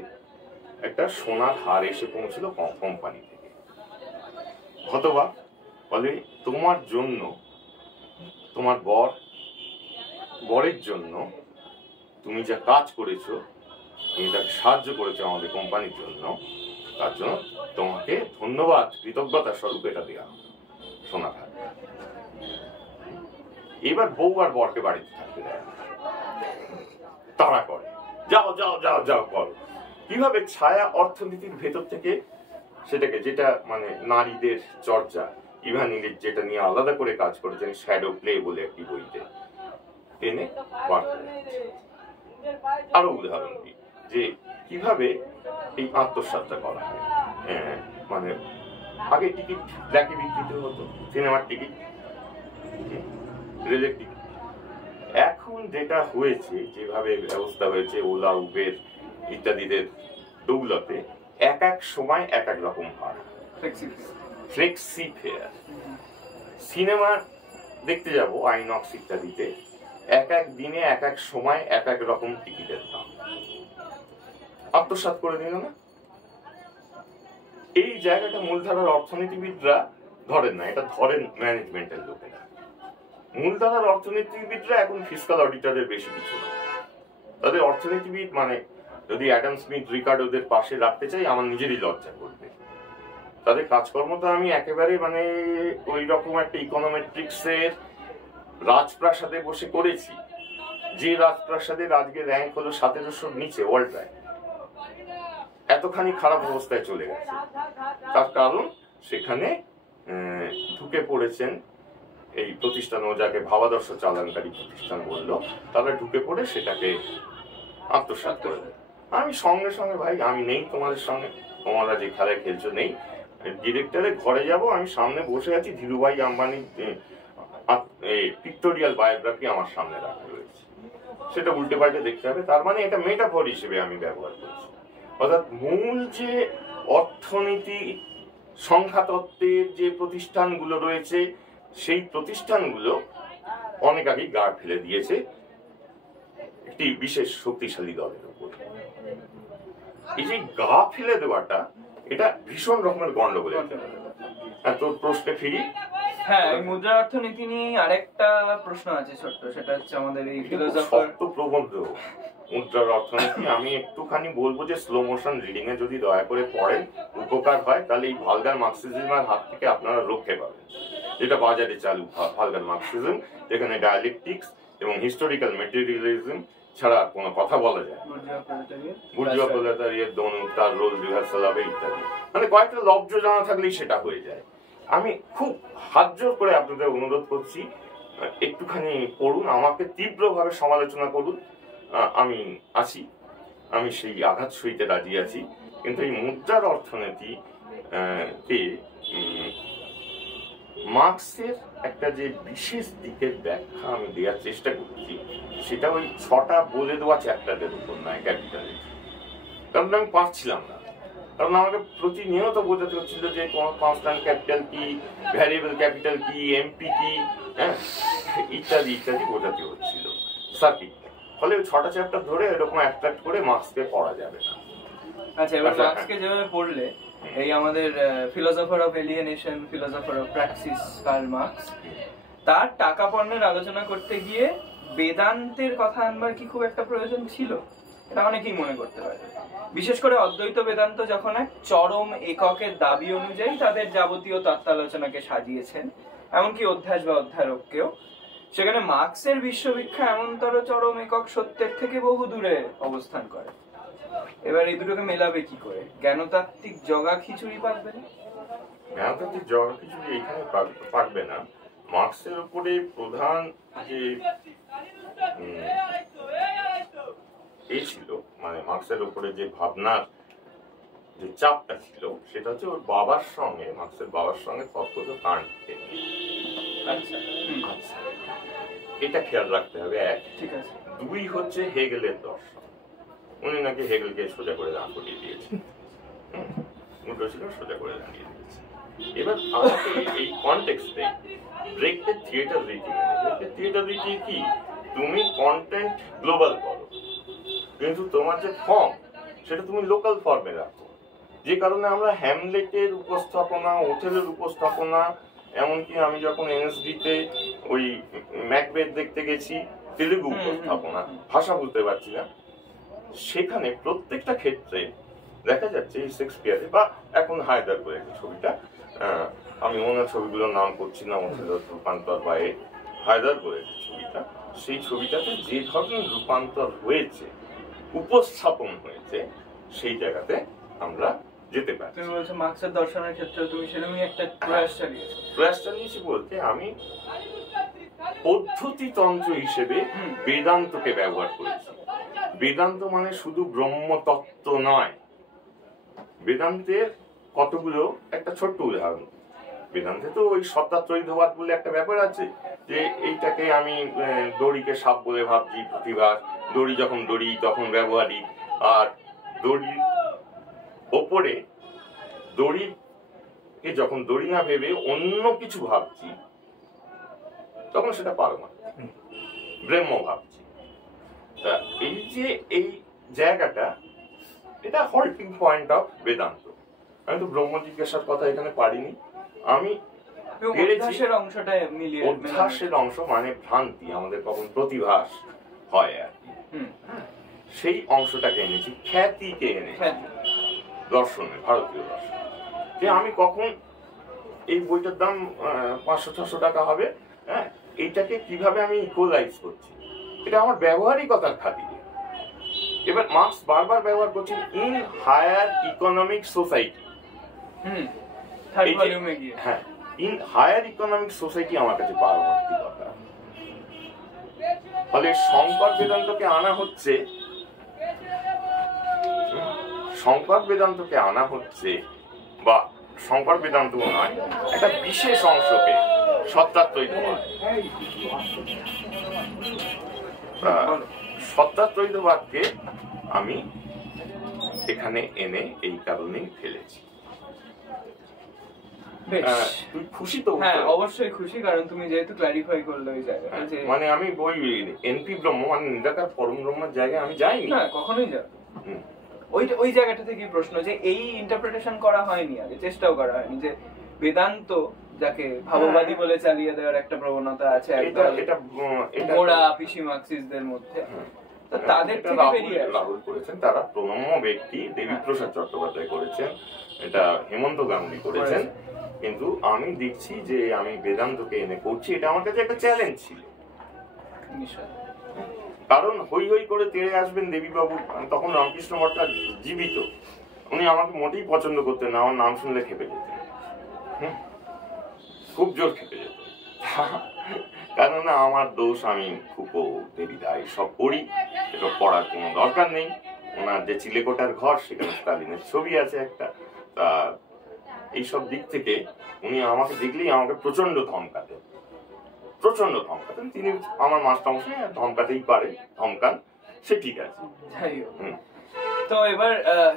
একটা সোনার হার এসে পৌঁছলো কোম্পানি থেকে। হতবাক, বলে তোমার জন্য, তোমার বরের জন্য তুমি যা কাজ করেছো, তুমি তাকে সাহায্য করেছো আমাদের কোম্পানির জন্য, তার জন্য তোমাকে ধন্যবাদ, কৃতজ্ঞতা স্বরূপ এটা দেওয়া সোনার হার। এবার বউ আর বরকে বাড়িতে থাকতে দেয় না, তাড়া করে, যাও যাও যাও যাও করো। কিভাবে ছায়া অর্থনীতির ভেতর থেকে সেটাকে, যেটা মানে নারীদের চর্চা, ইভান ইলিচ যেটা নিয়ে আলাদা করে কাজ করেছেন শ্যাডো প্লে বলে একটি বইতে, টেনে বার করে। আরো উদাহরণ দিই যে কিভাবে এই আত্মসাৎটা করা হয়। মানে আগে টিকিট ব্ল্যাকে বিক্রিতে হতো, সিনেমার টিকিট, রেলের টিকিট। এখন যেটা হয়েছে, যেভাবে ব্যবস্থা হয়েছে ওলা, উবের ইত্যাদিদের দৌলতে, এক এক সময় এক এক রকম ভাড়া, ফ্লেক্সি ফেয়ার। সিনেমা দেখতে যাব আইনক্স ইত্যাদিতে, এক এক দিনে এক এক সময় এক এক রকম টিকিটের দাম। আত্মসাৎ করে দিল না? এই জায়গাটা মূলধারার অর্থনীতিবিদরা ধরেন না, এটা ধরেন ম্যানেজমেন্টের লোকেরা। মূলধারার অর্থনীতিবিদরা এখন ফিসকাল অডিটরের বেশি কিছু না। তাদের অর্থনীতিবিদ মানে যদি অ্যাডাম স্মিথ, রিকার্ডোদের পাশে রাখতে চাই আমার নিজেরই লজ্জা করবে। তাদের কাজকর্ম তো আমি একেবারে মানে ওই রকম একটা ইকোনমেট্রিক্সের রাজপ্রাসাদে বসে করেছি, যে রাজপ্রাসাদের আজকে র্যাঙ্ক হলো 1700 নিচে ওয়ার্ল্ড র্যাঙ্ক। এতখানি খারাপ অবস্থায় চলে গেছে। তার কারণ সেখানে ঢুকে পড়েছেন এই প্রতিষ্ঠান, ও যাকে ভাবাদর্শ চালানকারী প্রতিষ্ঠান বললো, তারা ঢুকে পড়ে সেটাকে আত্মসাৎ করে দেয়। আমি সঙ্গে সঙ্গে ভাই আমি নেই তোমাদের সঙ্গে, তোমরা যে খেলায় খেলছো নেই। ডিরেক্টরের ঘরে যাব, আমি সামনে বসে আছি, ধীরুভাই আম্বানি পিক্টোরিয়াল বায়োগ্রাফি আমার সামনে রাখা রয়েছে, সেটা উল্টে পাল্টে দেখতে হবে। তার মানে এটা মেটাফর হিসেবে আমি ব্যবহার করছি। অর্থাৎ মূল যে অর্থনীতি সংখ্যাতত্ত্বের যে প্রতিষ্ঠানগুলো রয়েছে সেই প্রতিষ্ঠানগুলো অনেক আগেই গা ফেলে দিয়েছে একটি বিশেষ শক্তিশালী দলের উপর। এই যে গা ফেলে দেওয়াটা এটা ভীষণ রকমের গন্ডগোল। তোর প্রশ্নে ফিরি। হ্যাঁ, এই মুদ্রা অর্থনীতি নিয়ে আরেকটা প্রশ্ন আছে ছোট্ট, সেটা হচ্ছে আমাদের এই ফিলোসফার প্রবন্ধ মুদ্রার অর্থনীতি। আমি একটুখানি বলবো যে স্লো মোশন রিডিং এ যদি দয়া করে পড়েন উপকার হয়, তাহলে এই ভালগার মার্কসিজমের হাত থেকে আপনারা রক্ষে পাবেন, যেটা বাজারে চালু ভালগার মার্কসিজম, যেখানে ডায়ালেকটিক্স এবং হিস্টোরিক্যাল মেটেরিয়ালিজম ছাড়া কোনো কথা বলা যায়। বুর্জোয়া প্রলেতারিয়ের দনু, তার রোল রিহার্সাল হবে ইত্যাদি, মানে কয়েকটা লব্জ জানা থাকলেই সেটা হয়ে যায়। আমি খুব হাত জোর করে আপনাদের অনুরোধ করছি একটুখানি পড়ুন, আমাকে তীব্রভাবে সমালোচনা করুন, আমি আছি, আমি সেই আঘাত সইতে রাজি আছি। কিন্তু এই মুদ্রার অর্থনীতি কে মার্কসের একটা যে বিশেষ দিকের ব্যাখ্যা আমি দেওয়ার চেষ্টা করছি, সেটা ওই 6টা বলে দেওয়া চ্যাপ্টারের উপর নয়, ক্যাপিটালিজম। কারণ আমি পারছিলাম না, কারণ আমাকে প্রতিনিয়ত বোঝাতে হচ্ছিল যে কনস্ট্যান্ট ক্যাপিটাল কি, ভ্যারিয়েবল ক্যাপিটাল কি, এমপি কি, হ্যাঁ ইত্যাদি ইত্যাদি বোঝাতে হচ্ছিল সার্কিট। ফলে ওই 6টা চ্যাপ্টার ধরে এরকম অ্যাট্রাক্ট করে মার্কসকে পড়া যাবে না। আচ্ছা, এবার মার্কসকে যেভাবে পড়লে এই আমাদের philosopher of alienation, philosopher of praxis Karl Marx, তার টাকা পণ্যের আলোচনা করতে গিয়ে বেদান্তের কথা আনবার কি খুব একটা প্রয়োজন ছিল? এটা অনেকেই মনে করতে পারে। বিশেষ করে অদ্বৈত বেদান্ত যখন এক চরম এককের দাবি অনুযায়ী তাদের যাবতীয় তত্ত্বালোচনাকে সাজিয়েছেন, এমনকি অধ্যাস বা অধ্যারককেও, সেখানে মার্কসের বিশ্ববিখ্যা এমনতর চরম একক সত্যের থেকে বহু দূরে অবস্থান করে। এবার এই দুটোকে মেলাবে কি করে? জ্ঞানতাত্ত্বিক জগা খিচুড়ি পাকবে না? জ্ঞানতাত্ত্বিক জগা খিচুড়ি এখানে পাকবে না। মার্কসের উপরে প্রধান যে ছিল, মানে মার্কসের উপরে যে ভাবনার যে চাপটা ছিল, সেটা হচ্ছে ওর বাবার সঙ্গে, মার্কসের বাবার সঙ্গে তত্ত্ব কান্টকে নিয়ে। আচ্ছা, এটা খেয়াল রাখতে হবে। এক, ঠিক আছে। 2 হচ্ছে হেগেলের দর্শন। উনি নাকি হেগেলকে সোজা করে দাঁড় করিয়ে দিয়েছে, উল্টো ছিল সোজা করে দাঁড়িয়ে দিয়েছে। এবার আমাকে এই কনটেক্সটে ব্রেক দ্য থিয়েটার রীতি। থিয়েটার রীতি কি? তুমি কন্টেন্ট গ্লোবাল করো, কিন্তু তোমার যে ফর্ম সেটা তুমি লোকাল ফর্মে রাখো। যে কারণে আমরা হ্যামলেটের উপস্থাপনা, ওথেলের উপস্থাপনা, এমনকি আমি যখন এনএসডিতে ওই ম্যাকবেথ দেখতে গেছি, তেলুগু উপস্থাপনা, ভাষা বুঝতে পারছি না, সেখানে প্রত্যেকটা ক্ষেত্রে দেখা যাচ্ছে এই শেক্সপিয়ারে বা এখন হায়দার করে ছবিটা, আমি ওনার ছবিগুলোর নাম করছি না, ওথেলের রূপান্তর বা হায়দার করে ছবিটা, সেই ছবিটাতে যে ধরনের রূপান্তর হয়েছে, উপস্থাপন হয়েছে, সেই জায়গাতে আমরা যেতে পারি। তুমি বলছো মার্কসের দর্শনের ক্ষেত্রে তুমি সেরকমই একটা প্রয়াস চালিয়েছি বলতে আমি পদ্ধতিতন্ত্র হিসেবে বেদান্তকে ব্যবহার করেছি। বেদান্ত মানে শুধু ব্রহ্মতত্ত্ব নয়, বেদান্তের কতগুলো, একটা ছোট্ট উদাহরণ, বেদান্তে তো ওই সত্তাত্রয়ীধবাদ বলে একটা ব্যাপার আছে, যে এইটাকে আমি দড়িকে সাপ বলে ভাবছি, প্রতিভা দড়ি যখন দড়ি তখন ব্যবহারিক, আর দড়ির ওপরে দড়িকে যখন দড়ি না ভেবে অন্য কিছু ভাবছি, তখন সেটা পারমার্থিক, ব্রহ্ম ভাবছি। তা এই যে এই জায়গাটা, এটা হল্টিং পয়েন্ট অফ বেদান্ত। আমি তো ব্রহ্ম জিজ্ঞাসার কথা এখানে পারিনি, আমি অধ্যাসের অংশটা মিলিয়ে, অধ্যাসের অংশ মানে ভ্রান্তি, আমাদের কখন প্রতিভাস হয় আর কি, সেই অংশটাকে এনেছি, খ্যাতিকে এনেছি দর্শনে, ভারতীয় দর্শন। যে আমি কখন এই বইটার দাম 500-600 টাকা হবে, হ্যাঁ, এইটাকে কিভাবে আমি ইকুয়ালাইজ করছি, এটা আমার ব্যবহারিকতার খাতিরে। এবার মার্কস বারবার ব্যবহার করছেন ইন হায়ার ইকোনমিক সোসাইটি। হ্যাঁ, ইন হায়ার ইকোনমিক সোসাইটি আমার কাছে পারমার্থিকতা। ফলে সংকর বেদান্তকে আনা হচ্ছে, বা সংকর বেদান্ত নয়, একটা বিশেষ অংশকে, সত্তাদ্বৈতবাদ। সত্তাদ্বৈতবাদকে আমি এখানে এনে এই কারণেই ফেলেছি। তুই খুশি তো? হ্যাঁ, অবশ্যই খুশি, কারণ তুমি যেহেতু ক্ল্যারিফাই করলে ওই জায়গাটা, যে মানে আমি বই এনপি ব্রহ্ম মানে নিরাকার পরম ব্রহ্মের জায়গায় আমি যাইনি, না কখনোই যাই। ওই জায়গাটা থেকেই প্রশ্ন, যে এই ইন্টারপ্রিটেশন করা হয়নি আগে, চেষ্টাও করা হয়নি, যে বেদান্ত যাকে ভাববাদী বলে চালিয়ে দেওয়ার একটা প্রবণতা আছে গোড়া পিসি মার্কসিস্টদের মধ্যে, তো তাদের থেকে বেরিয়ে রাহুল করেছেন, তারা প্রণম্য ব্যক্তি, দেবীপ্রসাদ চট্টোপাধ্যায় করেছেন, এটা হেমন্ত গাঙ্গুলি করেছেন, কিন্তু আমি দেখছি যে আমি বেদান্তকে এনে করছি, এটা আমার কাছে একটা চ্যালেঞ্জ ছিল। কারণ হই হই করে তেড়ে আসবেন দেবীবাবু, তখন রামকৃষ্ণ মঠটা জীবিত, উনি আমাকে মোটেই পছন্দ করতেন না, আমার নাম শুনলে খেপে যেতেন, খুব জোর খেপে যেতেন। কেননা আমার দোষ, আমি খুব দেবীদায় সব পড়ি, এটা পড়ার কোনো দরকার নেই। ওনার যে চিলেকোটার ঘর, সেখানে স্টালিনের ছবি আছে একটা, তা এইসব দিক থেকে উনি আমাকে দেখলেই আমাকে প্রচন্ড ধমকাতেন। তিনি আমার মাস্টারমশাই, ধমকাতেই পারে, ধমকান, সে ঠিক আছে। তো এবার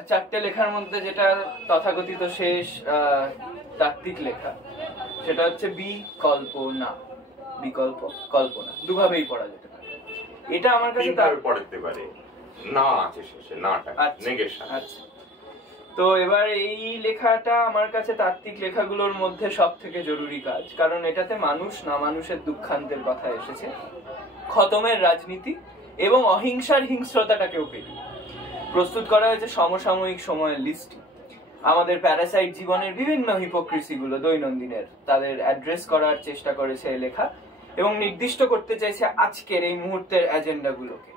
চারটে লেখার মধ্যে যেটা তথাকথিত শেষ তাত্ত্বিক লেখা, সেটা হচ্ছে বিকল্পনা। দুভাবেই পড়া যেতে পারে। এটা আমার কাছে পড়তে পারে, না আছে শেষে, নাটা নেগেশন। আচ্ছা, তো এবার এই লেখাটা আমার কাছে তাত্ত্বিক লেখাগুলোর মধ্যে সব থেকে জরুরি কাজ, কারণ এটাতে মানুষ না মানুষের দুঃখান্তের কথা এসেছে, খতমের রাজনীতি এবং অহিংসার হিংস্রতাটাকেও পেরিয়ে প্রস্তুত করা হয়েছে সমসাময়িক সময়ের লিস্টে। আমাদের প্যারাসাইট জীবনের বিভিন্ন হিপোক্রিসি গুলো দৈনন্দিনের, তাদের অ্যাড্রেস করার চেষ্টা করেছে এই লেখা, এবং নির্দিষ্ট করতে চাইছে আজকের এই মুহূর্তের এজেন্ডা গুলোকে,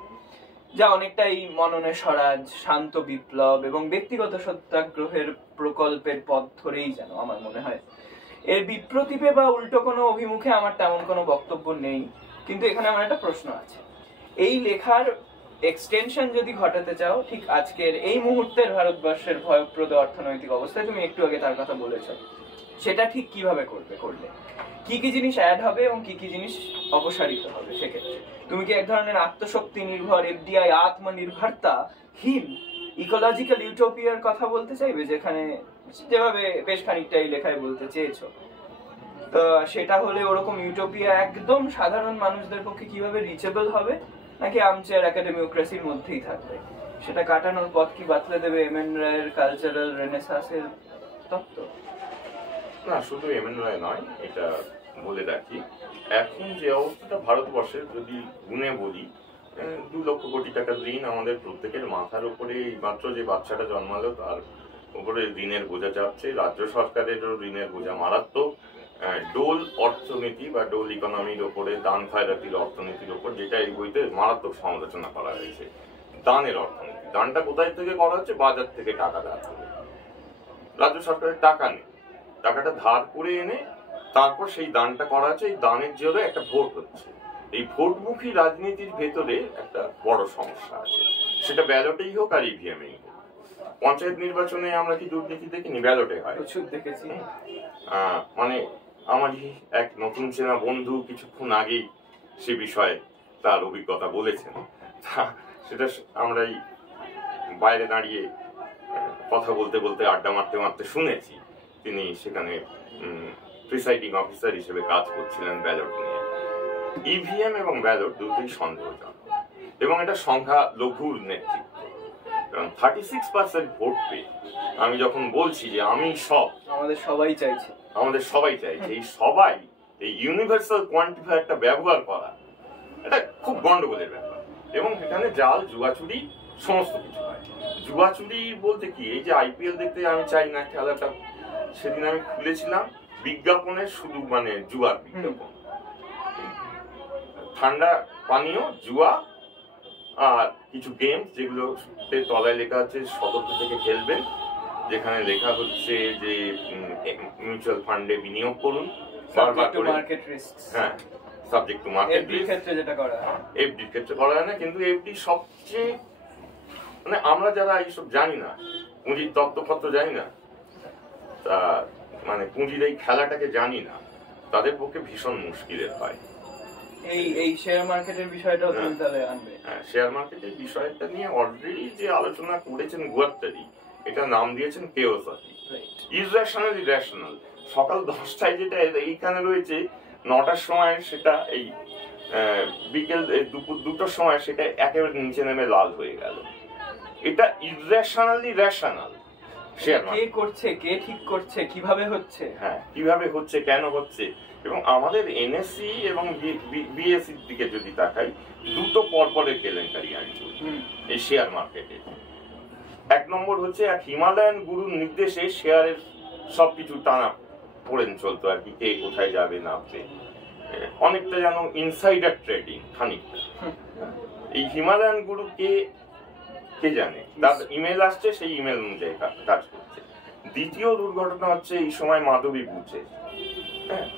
যা অনেকটাই মননে স্বরাজ, শান্ত বিপ্লব এবং ব্যক্তিগত সত্যাগ্রহের প্রকল্পের পথ ধরেই যেন আমার মনে হয়। এর বিপ্রতীপে বা উল্টো কোনো অভিমুখে আমার তেমন কোনো বক্তব্য নেই, কিন্তু এখানে আমার একটা প্রশ্ন আছে। এই লেখার এক্সটেনশন যদি ঘটাতে চাও ঠিক আজকের এই মুহূর্তের ভারতবর্ষের ভয়প্রদ অর্থনৈতিক অবস্থায়, তুমি একটু আগে তার কথা বলেছো, সেটা ঠিক কিভাবে করলে কি কি জিনিস অ্যাড হবে এবং কি কি জিনিস অপসারিত হবে? সেক্ষেত্রে তুমি কি এক ধরনের আত্মশক্তি নির্ভর, এফডিআই আত্মনির্ভরতা হীন ইকোলজিক্যাল ইউটোপিয়ার কথা বলতে চাইবে, যেখানে যেভাবে বেশ খানিকটা এই লেখায় বলতে চেয়েছো, তো সেটা হলে ওরকম ইউটোপিয়া একদম সাধারণ মানুষদের পক্ষে কিভাবে রিচেবল হবে, নাকি আর্মচেয়ার একাডেমিওক্রেসির মধ্যেই থাকবে? সেটা কাটানোর পথ কি বাতলে দেবে এমএন রায়ের কালচারাল রেনেসাঁসের তত্ত্ব? না, শুধু এমএন রায় নয়, এটা বলে রাখি, এখন যে অবস্থাটা ভারতবর্ষের, যদি গুণে বলি, 2 লক্ষ কোটি টাকার ঋণ আমাদের প্রত্যেকের মাথার উপরে। এইমাত্র যে বাচ্চাটা জন্মালো তার উপরে ঋণের বোঝা চাপছে, রাজ্য সরকারেরও ঋণের বোঝা মারাত্মক। ডোল অর্থনীতি বা ডোল ইকোনমির ওপরে, দান খয়রাতির অর্থনীতির ওপর, যেটা এই বইতে মারাত্মক সমালোচনা করা হয়েছে। দানের অর্থনীতি, দানটা কোথায় থেকে করা হচ্ছে? বাজার থেকে টাকা ধার করে। রাজ্য সরকারের টাকা নেই, টাকাটা ধার করে এনে তারপর সেই দানটা করা হচ্ছে। এই দানের জোরে একটা ভোট হচ্ছে। এই ভোটমুখী রাজনীতির ভেতরে একটা বড় সমস্যা আছে, সেটা ব্যালটেই হোক আর ইভিএমেই হোক। পঞ্চায়েত নির্বাচনে আমরা কি দুর্নীতি দেখিনি? ব্যালটে হয়, দেখেছি। মানে আমারই এক নতুন চেনা বন্ধু কিছুক্ষণ আগেই সে বিষয়ে তার অভিজ্ঞতা বলেছেন, সেটা আমরাই বাইরে দাঁড়িয়ে কথা বলতে বলতে আড্ডা মারতে মারতে শুনেছি তিনি সেখানে প্রিসাইডিং অফিসার হিসেবে কাজ করছিলেন ব্যালট নিয়ে। ইভিএম এবং ব্যালট দুটোই সন্দেহজনক এবং এটা সংখ্যা লঘুর নেতৃত্ব, কারণ 36% ভোট পেয়ে আমি যখন বলছি যে আমি আমাদের সবাই চাইছে এই সবাই এই ইউনিভার্সাল কোয়ান্টিফায়ারটা ব্যবহার করা এটা খুব গন্ডগোলের ব্যাপার। এবং এখানে জাল জুয়াচুরি সমস্ত কিছু হয়। জুয়াচুরি বলতে কি, এই যে আইপিএল দেখতে আমি চাই না খেলাটা, সেদিন আমি খুলেছিলাম বিজ্ঞাপনের শুধু মানে জুয়ার বিজ্ঞাপন, ঠান্ডা পানীয়, জুয়া আর কিছু গেম যেগুলোতে তলায় লেখা আছে সতর্ক থেকে খেলবেন, যেখানে লেখা হচ্ছে যে মিউচুয়াল ফান্ডে বিনিয়োগ করুন, হ্যাঁ সাবজেক্ট টু মার্কেট রিস্ক। এফডির ক্ষেত্রে করা হয় না, কিন্তু এফডি সবচেয়ে মানে আমরা যারা এইসব জানি না, পুঁজির তত্ত্বপত্র জানি না, তা মানে পুঁজির এই খেলাটাকে জানি না, তাদের পক্ষে ভীষণ মুশকিলের হয়। এই শেয়ার মার্কেটের বিষয়টাও তুমি তাহলে আনবে? হ্যাঁ, শেয়ার মার্কেটের বিষয়টা নিয়ে অলরেডি যে আলোচনা করেছেন গুয়াত্তারি, এটা নাম দিয়েছেন কেওসাকি, ইররেশনালি রেশনাল। সকাল 10টায় যেটা এইখানে রয়েছে, 9টার সময় সেটা এই বিকেল দুপুর 2টোর সময় সেটা একেবারে নিচে নেমে লাল হয়ে গেল। এটা ইররেশনালি রেশনাল। কে করছে, কে ঠিক করছে, কিভাবে হচ্ছে, হ্যাঁ কিভাবে হচ্ছে, কেন হচ্ছে। এবং আমাদের এনএসসি এবং বিএসসির দিকে যদি তাকাই, দুটো পরপরের কেলেঙ্কারি আমি বলছি এই শেয়ার মার্কেটে। 1 নম্বর হচ্ছে এক হিমালয়ান গুরুর নির্দেশে শেয়ারের সবকিছু টানা পড়েন চলতো আর কি, কে কোথায় যাবে না হবে, অনেকটা যেন ইনসাইডার ট্রেডিং খানিকটা। এই হিমালয়ান গুরু কে জানে, তার ইমেল আসছে, সেই ইমেল অনুযায়ী কাজ করছে। দ্বিতীয় দুর্ঘটনা হচ্ছে এই সময় মাধবী বুঝে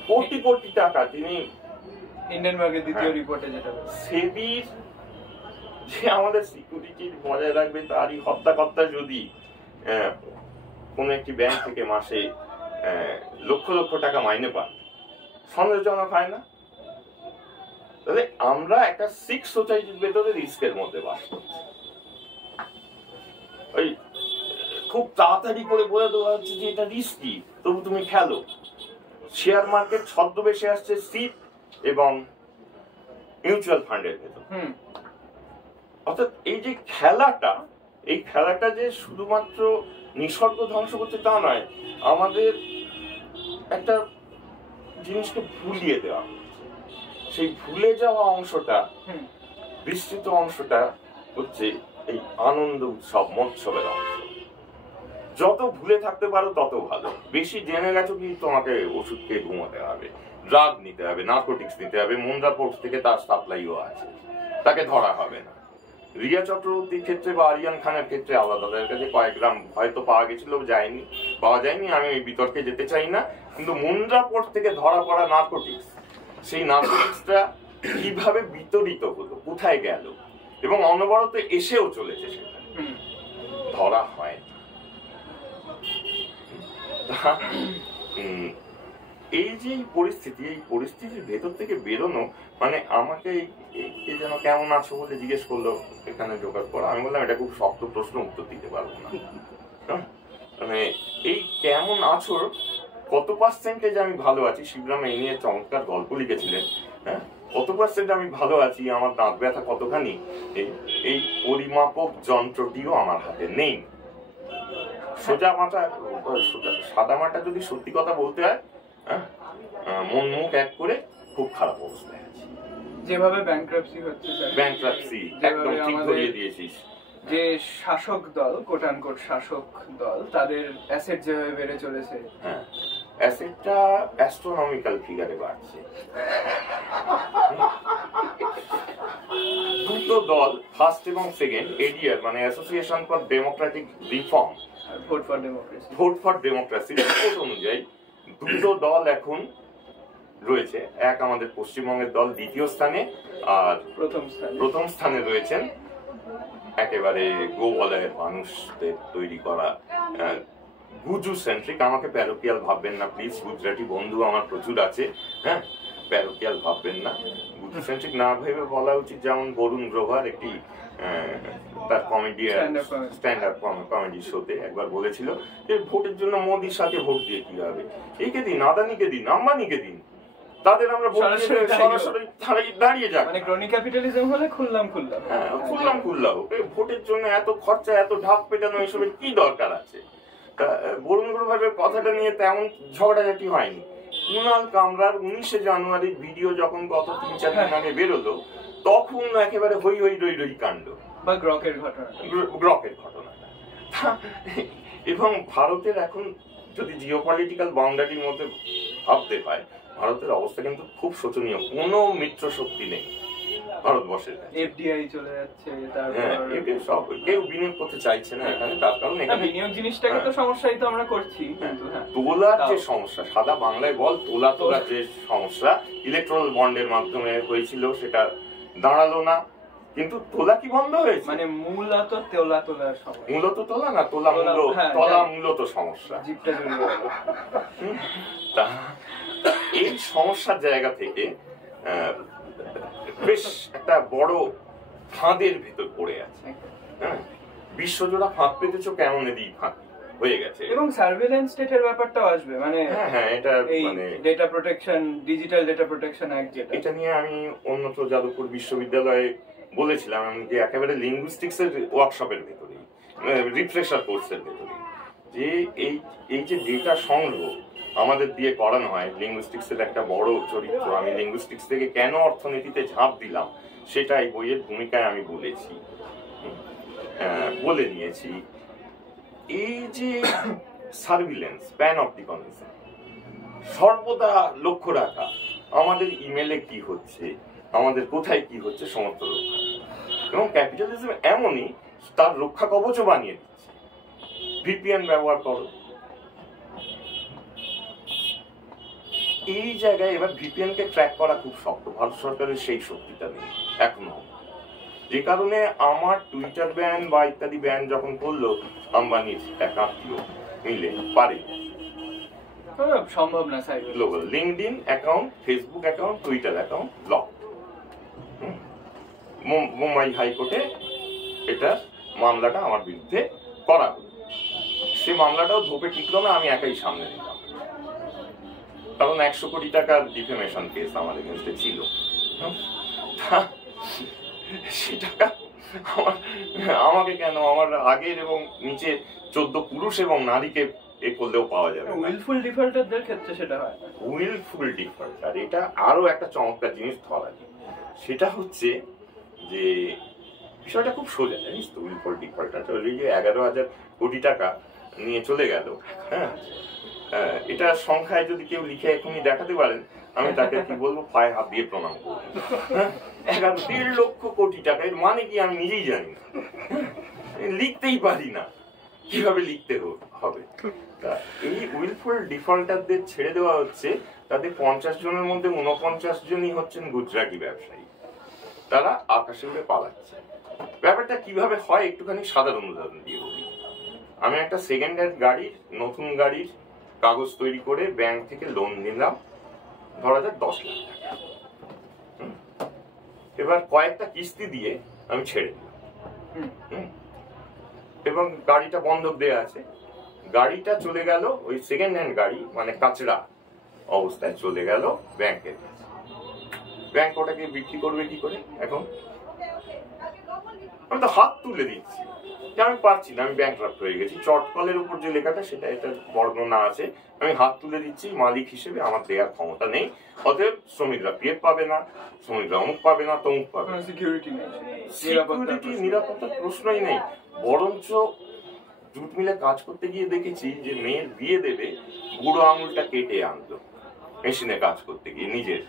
কোটি কোটি টাকা তিনি ইন্ডিয়ান ব্যাংকের দ্বিতীয় রিপোর্টে যেটা সেবির যে আমাদের সিকিউরিটি বজায় রাখবে তারই হত্যাকর্তা যদি কোন একটি ব্যাংক থেকে মাসে লক্ষ লক্ষ টাকা মাইনে পান, সন্দেহজনক হয় না? তাহলে আমরা একটা সিক সোসাইটির ভেতরে রিস্কের মধ্যে বাস করছি। ওই খুব তাড়াতাড়ি করে বলে দেওয়া হচ্ছে যে এটা রিস্কি, তবু তুমি খেলো। শেয়ার মার্কেট ছদ্মবেশে আসছে সিট এবং মিউচুয়াল ফান্ডের ভেতর। অর্থাৎ এই যে খেলাটা যে শুধুমাত্র নিসর্গ ধ্বংস করছে তা নয়, আমাদের একটা জিনিসকে ভুলিয়ে দেওয়া হচ্ছে। সেই ভুলে যাওয়া অংশটা, বিস্তৃত অংশটা হচ্ছে এই আনন্দ উৎসব মৎসবের অংশ। যত ভুলে থাকতে পারো তত ভালো। বেশি জেনে গেছো কি তোমাকে ওষুধ খেয়ে ঘুমাতে হবে, ড্রাগ নিতে হবে, নার্কোটিক্স নিতে হবে। মুন্দ্রা পোর্ট থেকে তার সাপ্লাইও আছে, তাকে ধরা হবে না। রিয়া চক্রবর্তীর ক্ষেত্রে বা আরিয়ান খানের ক্ষেত্রে আলাদা, তাদের কাছে কয়েক গ্রাম হয়তো পাওয়া গেছিল, পাওয়া যায়নি, আমি এই বিতর্কে যেতে চাই না। কিন্তু মুন্দ্রা পোর্ট থেকে ধরা পড়া নার্কোটিক্স, সেই নার্কোটিক্সটা কিভাবে বিতরিত হলো, কোথায় গেল, এবং অনবরত এসেও চলেছে, সেটা ধরা হয়। এই যে এই পরিস্থিতির ভেতর থেকে বেরোনো, মানে আমাকে যেন কেমন আছো বলে জিজ্ঞেস করলো এখানে জোগাড় করা। আমি বললাম এটা খুব শক্ত প্রশ্ন, উত্তর দিতে পারবো না। মানে এই কেমন আছো, কত পার্সেন্টেজ আমি ভালো আছি, শিবরাম এই নিয়ে চমৎকার গল্প লিখেছিলেন। হ্যাঁ, কত পার্সেন্ট আমি ভালো আছি, আমার দাঁত ব্যথা কতখানি, এই পরিমাপক যন্ত্রটিও আমার হাতে নেই। সাদা মাটা যদি সত্যি কথা বলতে হয়, মন মুখ এক করে খুব খারাপ অবস্থায় আছে। যেভাবে ব্যাংক্রাপসি হচ্ছে, ব্যাংক্রাপসি একদম ঠিক ধরিয়ে দিয়েছিস। যে শাসক দল, কোট আনকোট শাসক দল, তাদের অ্যাসেট যেভাবে বেড়ে চলেছে, হ্যাঁ অ্যাসেটটা অ্যাস্ট্রোনমিক্যাল ফিগারে বাড়ছে। দুটো দল, ফার্স্ট এবং সেকেন্ড, এডিআর মানে association for Democratic reform, vote for democracy report অনুযায়ী দুটো দল এখন রয়েছে। এক আমাদের পশ্চিমবঙ্গের দল দ্বিতীয় স্থানে, আর প্রথম স্থানে রয়েছেন একেবারে গোবলয়ের মানুষদের তৈরি করা গুজু সেন্ট্রিক। আমাকে প্যারোকিয়াল ভাববেন না প্লিজ, গুজরাটি বন্ধু আমার প্রচুর আছে, হ্যাঁ প্যারোকিয়াল ভাববেন না, গুজু সেন্ট্রিক না ভেবে বলা উচিত যেমন বরুণ গ্রোভার একটি তার কমেডি স্ট্যান্ড আপ কমেডি শোতে একবার বলেছিল যে ভোটের জন্য মোদির সাথে ভোট দিয়ে কি হবে, একে দিন, আদানিকে দিন, আম্বানিকে দিন, তাদের আমরা ভোট দিয়ে সরাসরি দাঁড়িয়ে যাক, মানে ক্রনিক ক্যাপিটালিজম হলে খুললাম হোক। ভোটের জন্য এত খরচা, এত ঢাক পেটানো, এসবের কি দরকার আছে? বরুণ ভাবে কথাটা নিয়ে তেমন ঝগড়াঝাটি হয়নি। কুণাল কামরার 19শে জানুয়ারির ভিডিও যখন গত 3-4 দিন আগে বেরোলো, তখন একেবারে হই হই রই রই কাণ্ড, বা গ্রকের ঘটনাটা। এবং ভারতের এখন যদি জিওপলিটিক্যাল বাউন্ডারির মধ্যে ভাবতে হয়, ভারতের অবস্থা কিন্তু খুব শোচনীয়। কোনো মিত্র শক্তি নেই ভারতবর্ষের, এফডিআই চলে যাচ্ছে, সব কেউ বিনিয়োগ করতে চাইছে না এখানে। তার কারণ এখানে বিনিয়োগ জিনিসটাকে তো সমস্যাই তো আমরা করছি, কিন্তু তোলার যে সমস্যা, সাদা বাংলায় বল তোলার যে সমস্যা ইলেকট্রাল বন্ডের মাধ্যমে হয়েছিল, সেটা দাঁড়ালো না। কিন্তু তোলা কি বন্ধ হয়েছে? মানে মূলত তোলার সমস্যা, মূলত তোলা না, মূলত সমস্যা। এই সমস্যার জায়গা থেকে বেশ একটা বড় ফাঁদের ভেতর পড়ে আছে। হ্যাঁ, বিশ্বজোড়া ফাঁদ পেতেছো, কেমন এদিক ফাঁদ হয়ে গেছে। এবং সার্ভেইলেন্স স্টেটের ব্যাপারটাও আসবে, মানে হ্যাঁ এটা মানে data protection, digital data protection act, এটা নিয়ে আমি উন্নত যাদবপুর বিশ্ববিদ্যালয়ে বলেছিলাম, এমনকি একেবারে লিঙ্গুইস্টিক্স এর ওয়ার্কশপের ভেতরে, রিফ্রেশার কোর্সের ভেতরে, যে এই যে ডেটা সংগ্রহ আমাদের দিয়ে করানো হয়, লিঙ্গুইস্টিক্স এর একটা বড় চরিত্র। আমি লিঙ্গুইস্টিক্স থেকে কেন অর্থনীতিতে ঝাঁপ দিলাম সেটা এই বইয়ের ভূমিকায় আমি বলে নিয়েছি। এই যে সার্ভিলেন্স, প্যান অপটিকনিজম, সর্বদা লক্ষ্য রাখা আমাদের ইমেলে কি হচ্ছে, আমাদের কোথায় কি হচ্ছে, সমস্ত রক্ষা। এবং ক্যাপিটালিজম এমনই, তার রক্ষা কবচও বানিয়ে দিচ্ছে। ভিপিএন ব্যবহার করো, এই জায়গায় এবার ভিপিএন কে ট্র্যাক করা খুব শক্ত। ভারত সরকারের সেই শক্তিটা নেই এখনো, যে কারণে আমার টুইটার ব্যান বা ইত্যাদি ব্যান যখন করলো আম্বানির এক আত্মীয় মিলে, পারে সম্ভব না। Global LinkedIn account, Facebook account, Twitter account lock. Mumbai হাইকোর্টে এটা মামলাটা আমার বিরুদ্ধে করা হলো। সে মামলাটাও ধোপে টিকলো না, আমি একাই সামনে নিলাম, কারণ 100 কোটি টাকার ডিফেমেশন কেস আমার এগেইনস্টে ছিল। সে টাকা আমাকে কেন, আমার আগের এবং নিচে 14 পুরুষ এবং নারীকে এ করলেও পাওয়া যাবে। উইলফুল ডিফল্টারদের ক্ষেত্রে সেটা হয়। উইলফুল ডিফল্টার, এটা আরো একটা চমৎকার জিনিস ধরা যায়। সেটা হচ্ছে যে বিষয়টা খুব সোজা, জানিস তো। উইলফুল ডিফল্টার 11,000 কোটি টাকা নিয়ে চলে গেল। হ্যাঁ, এটা সংখ্যায় যদি কেউ লিখে এখনই দেখাতে পারেন, আমি তাকে কি বলবো, পায়ে হাত দিয়ে প্রণাম করবো। 1.5 লক্ষ কোটি টাকা, এর মানে কি আমি নিজেই জানি না, লিখতেই পারি না, কিভাবে লিখতে হবে। এই উইলফুল ডিফল্টারদের ছেড়ে দেওয়া হচ্ছে। তাদের 50 জনের মধ্যে 49 জনই হচ্ছেন গুজরাটি ব্যবসায়ী, তারা আকাশে উড়ে পালাচ্ছে। ব্যাপারটা কিভাবে হয় একটুখানি সাধারণ উদাহরণ দিয়ে বলি। আমি একটা সেকেন্ড হ্যান্ড গাড়ির, নতুন গাড়ির কাগজ তৈরি করে ব্যাংক থেকে লোন নিলাম, ধরা যাক 10 লাখ টাকা। এবার কয়েকটা কিস্তি দিয়ে আমি ছেড়ে দিলাম, এবং গাড়িটা বন্ধক দেয়া আছে। গাড়িটা চলে গেল, ওই সেকেন্ড হ্যান্ড গাড়ি মানে কাচড়া অবস্থায় চলে গেল ব্যাংকের কাছে। ব্যাংক ওটাকে বিক্রি করবে কি করে? এখন আমি তো হাত তুলে দিচ্ছি যে আমি পারছি না, আমি ব্যাংকরাপ্ট হয়ে গেছি। চটকলের উপর যে লেখাটা, সেটা এটা বর্ণনা আছে। আমি হাত তুলে দিচ্ছি মালিক হিসেবে, আমার দেওয়ার ক্ষমতা নেই। অতএব শ্রমিকরা পিএফ পাবে না, শ্রমিকরা অমুক পাবে না, তমুক পাবে না, সিকিউরিটি, নিরাপত্তার প্রশ্নই নেই। বরঞ্চ জুট মিলে কাজ করতে গিয়ে দেখেছি যে মেয়ের বিয়ে দেবে, বুড়ো আঙুলটা কেটে আনলো মেশিনে কাজ করতে গিয়ে নিজের,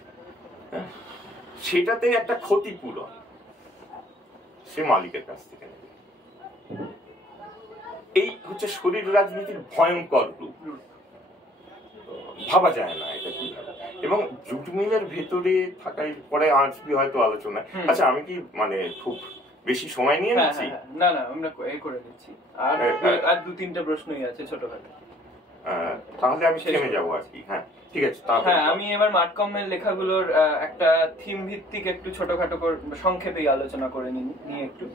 সেটাতে একটা ক্ষতিপূরণ সে মালিকের কাছ থেকে নেবে। এই হচ্ছে শরীর রাজনীতির ভয়ঙ্কর রূপ, ভাবা যায় না এটা কিভাবে। এবং জুট মিলের ভেতরে থাকার পরে আসবি হয়তো আলোচনা। আচ্ছা, আমি কি মানে খুব বেশি সময় নিয়ে নিচ্ছি? না না, আমরা করে দিচ্ছি। আর 2-3টা প্রশ্নই আছে ছোটখাটো, তাহলে আমি থেমে যাবো আর কি। হ্যাঁ, ঠিক আছে। হ্যাঁ, আমি এবার মার্ককমের লেখাগুলোর একটা থিম ভিত্তিক একটু ছোটখাটো সংক্ষেপে আলোচনা করে নিয়ে একটু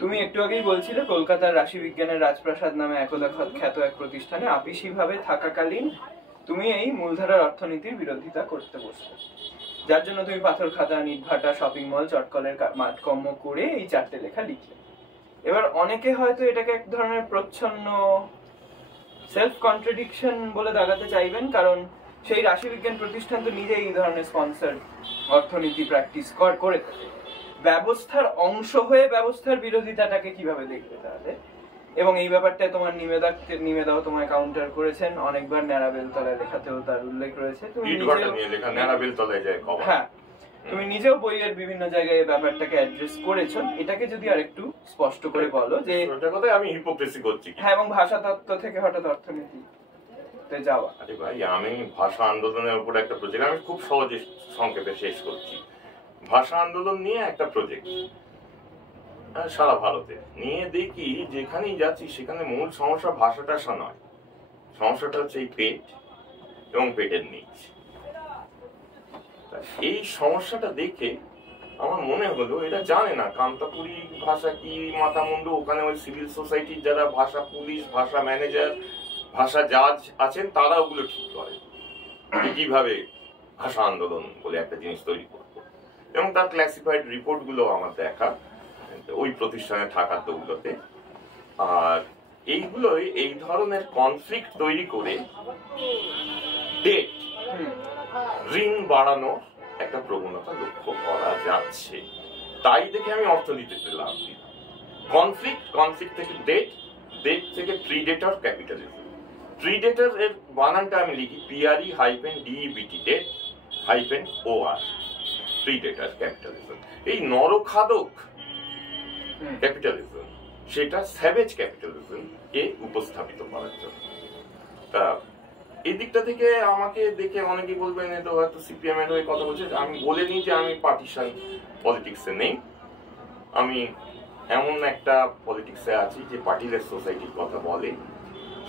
তুমি একটু আগেই বলছিলে কলকাতার রাশিবিজ্ঞানের রাজপ্রাসাদ নামে একদা খ্যাত এক প্রতিষ্ঠানে আপিসিভাবে থাকাকালীন তুমি এই মূলধারার অর্থনীতির বিরোধিতা করতে বসলে, যার জন্য তুমি পাথর খাদান, ইটভাটা, শপিং মল, চটকলের মাঠকর্ম করে এই 4টে লেখা লিখলে। এবার অনেকে হয়তো এটাকে এক ধরনের প্রচ্ছন্ন সেলফ কন্ট্রাডিকশন বলে দাগাতে চাইবেন, কারণ সেই রাশিবিজ্ঞান প্রতিষ্ঠান তো নিজেই এই ধরনের স্পন্সর অর্থনীতি প্র্যাকটিস করে থাকে। ব্যবস্থার অংশ হয়ে ব্যবস্থার বিরোধিতাটাকে কিভাবে দেখবে তাহলে? এবং এই ব্যাপারটা তোমার নিমেদাও তোমায় কাউন্টার করেছেন অনেকবার, ন্যাড়া বেলতলায় লেখাতেও তার উল্লেখ রয়েছে। হ্যাঁ, তুমি নিজেও বইয়ের বিভিন্ন জায়গায় এই ব্যাপারটাকে অ্যাড্রেস করেছো। এটাকে যদি আরেকটু স্পষ্ট করে বলো যে আমি হিপোক্রেসি করছি। হ্যাঁ, এবং ভাষাতত্ত্ব থেকে হঠাৎ অর্থনীতিতে যাওয়া। আরে ভাই, আমি ভাষা আন্দোলনের উপর একটা প্রজেক্ট আমি খুব সহজে সংক্ষেপে শেষ করছি। ভাষা আন্দোলন নিয়ে একটা প্রজেক্ট সারা ভারতে নিয়ে দেখি, যেখানেই যাচ্ছি সেখানে মূল সমস্যা ভাষাটা নয়, সমস্যাটা হচ্ছে এই পেট এবং পেটের নিচ। এই সমস্যাটা দেখে আমার মনে হলো এরা জানে না কান্তাপুরি ভাষা কি, মাথামুন্ডু। ওখানে ওই সিভিল সোসাইটির যারা ভাষা পুলিশ, ভাষা ম্যানেজার, ভাষা জাজ আছেন, তারা ওগুলো ঠিক করে কিভাবে ভাষা আন্দোলন বলে একটা জিনিস তৈরি করবো। এবং তার ক্লাসিফাইড রিপোর্ট গুলো আমার দেখা ওই প্রতিষ্ঠানে থাকার দৌলতে। আর এইগুলোই এই ধরনের কনফ্লিক্ট তৈরি করে ডেট ঋণ বাড়ানোর একটা প্রবণতা লক্ষ্য করা যাচ্ছে। তাই দেখে আমি অর্থনীতিতে লাভ দিই। কনফ্লিক্ট থেকে ডেট থেকে প্রিডেটর ক্যাপিটালিজম। প্রিডেটর এর বানানটা আমি লিখি PRE-DEBT, date -OR, predator capitalism. এই নরখাদক ক্যাপিটালিজম, সেটা স্যাভেজ ক্যাপিটালিজম কে উপস্থাপিত করার জন্য। তা এই দিকটা থেকে আমাকে দেখে অনেকে বলবেন এটা হয়তো সিপিএম এর হয়ে কথা বলছে। আমি বলে নিই যে আমি পার্টিশন পলিটিক্সে নেই। আমি এমন একটা পলিটিক্সে আছি যে পার্টিলেস সোসাইটির কথা বলে,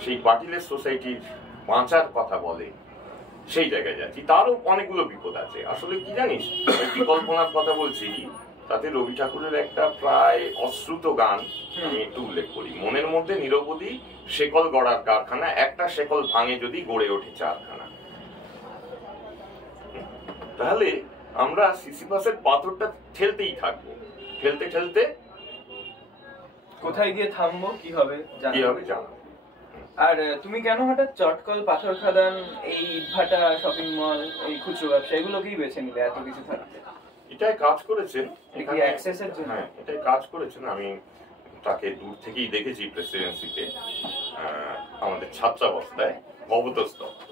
সেই পার্টিলেস সোসাইটির বাঁচার কথা বলে, সেই জায়গায় যাচ্ছি। তারও অনেকগুলো বিপদ আছে। আসলে কি জানিস, বিকল্পনার কথা বলছি, তাতে রবি ঠাকুরের একটা প্রায় অশ্রুত গান আমি একটু উল্লেখ করি। মনের মধ্যে নিরবধি শেকল গড়ার কারখানা, একটা শেকল ভাঙে যদি গড়ে ওঠে চারখানা। তাহলে আমরা সিসিফাসের পাথরটা ঠেলতেই থাকবো, ঠেলতে ঠেলতে কোথায় গিয়ে থামবো কি হবে জানো। আর তুমি কেন হঠাৎ চটকল, পাথর খাদান, এই ইটভাটা, শপিং মল, এই খুচরো ব্যবসা এগুলোকেই বেছে নিলে এত কিছু থাকতে? এটাই কাজ করেছেন এখানে অ্যাক্সেসের জন্য। হ্যাঁ, এটাই কাজ করেছেন। আমি তাকে দূর থেকেই দেখেছি প্রেসিডেন্সিতে, আমাদের ছাত্রাবস্থায়। ভবতোষ দত্ত,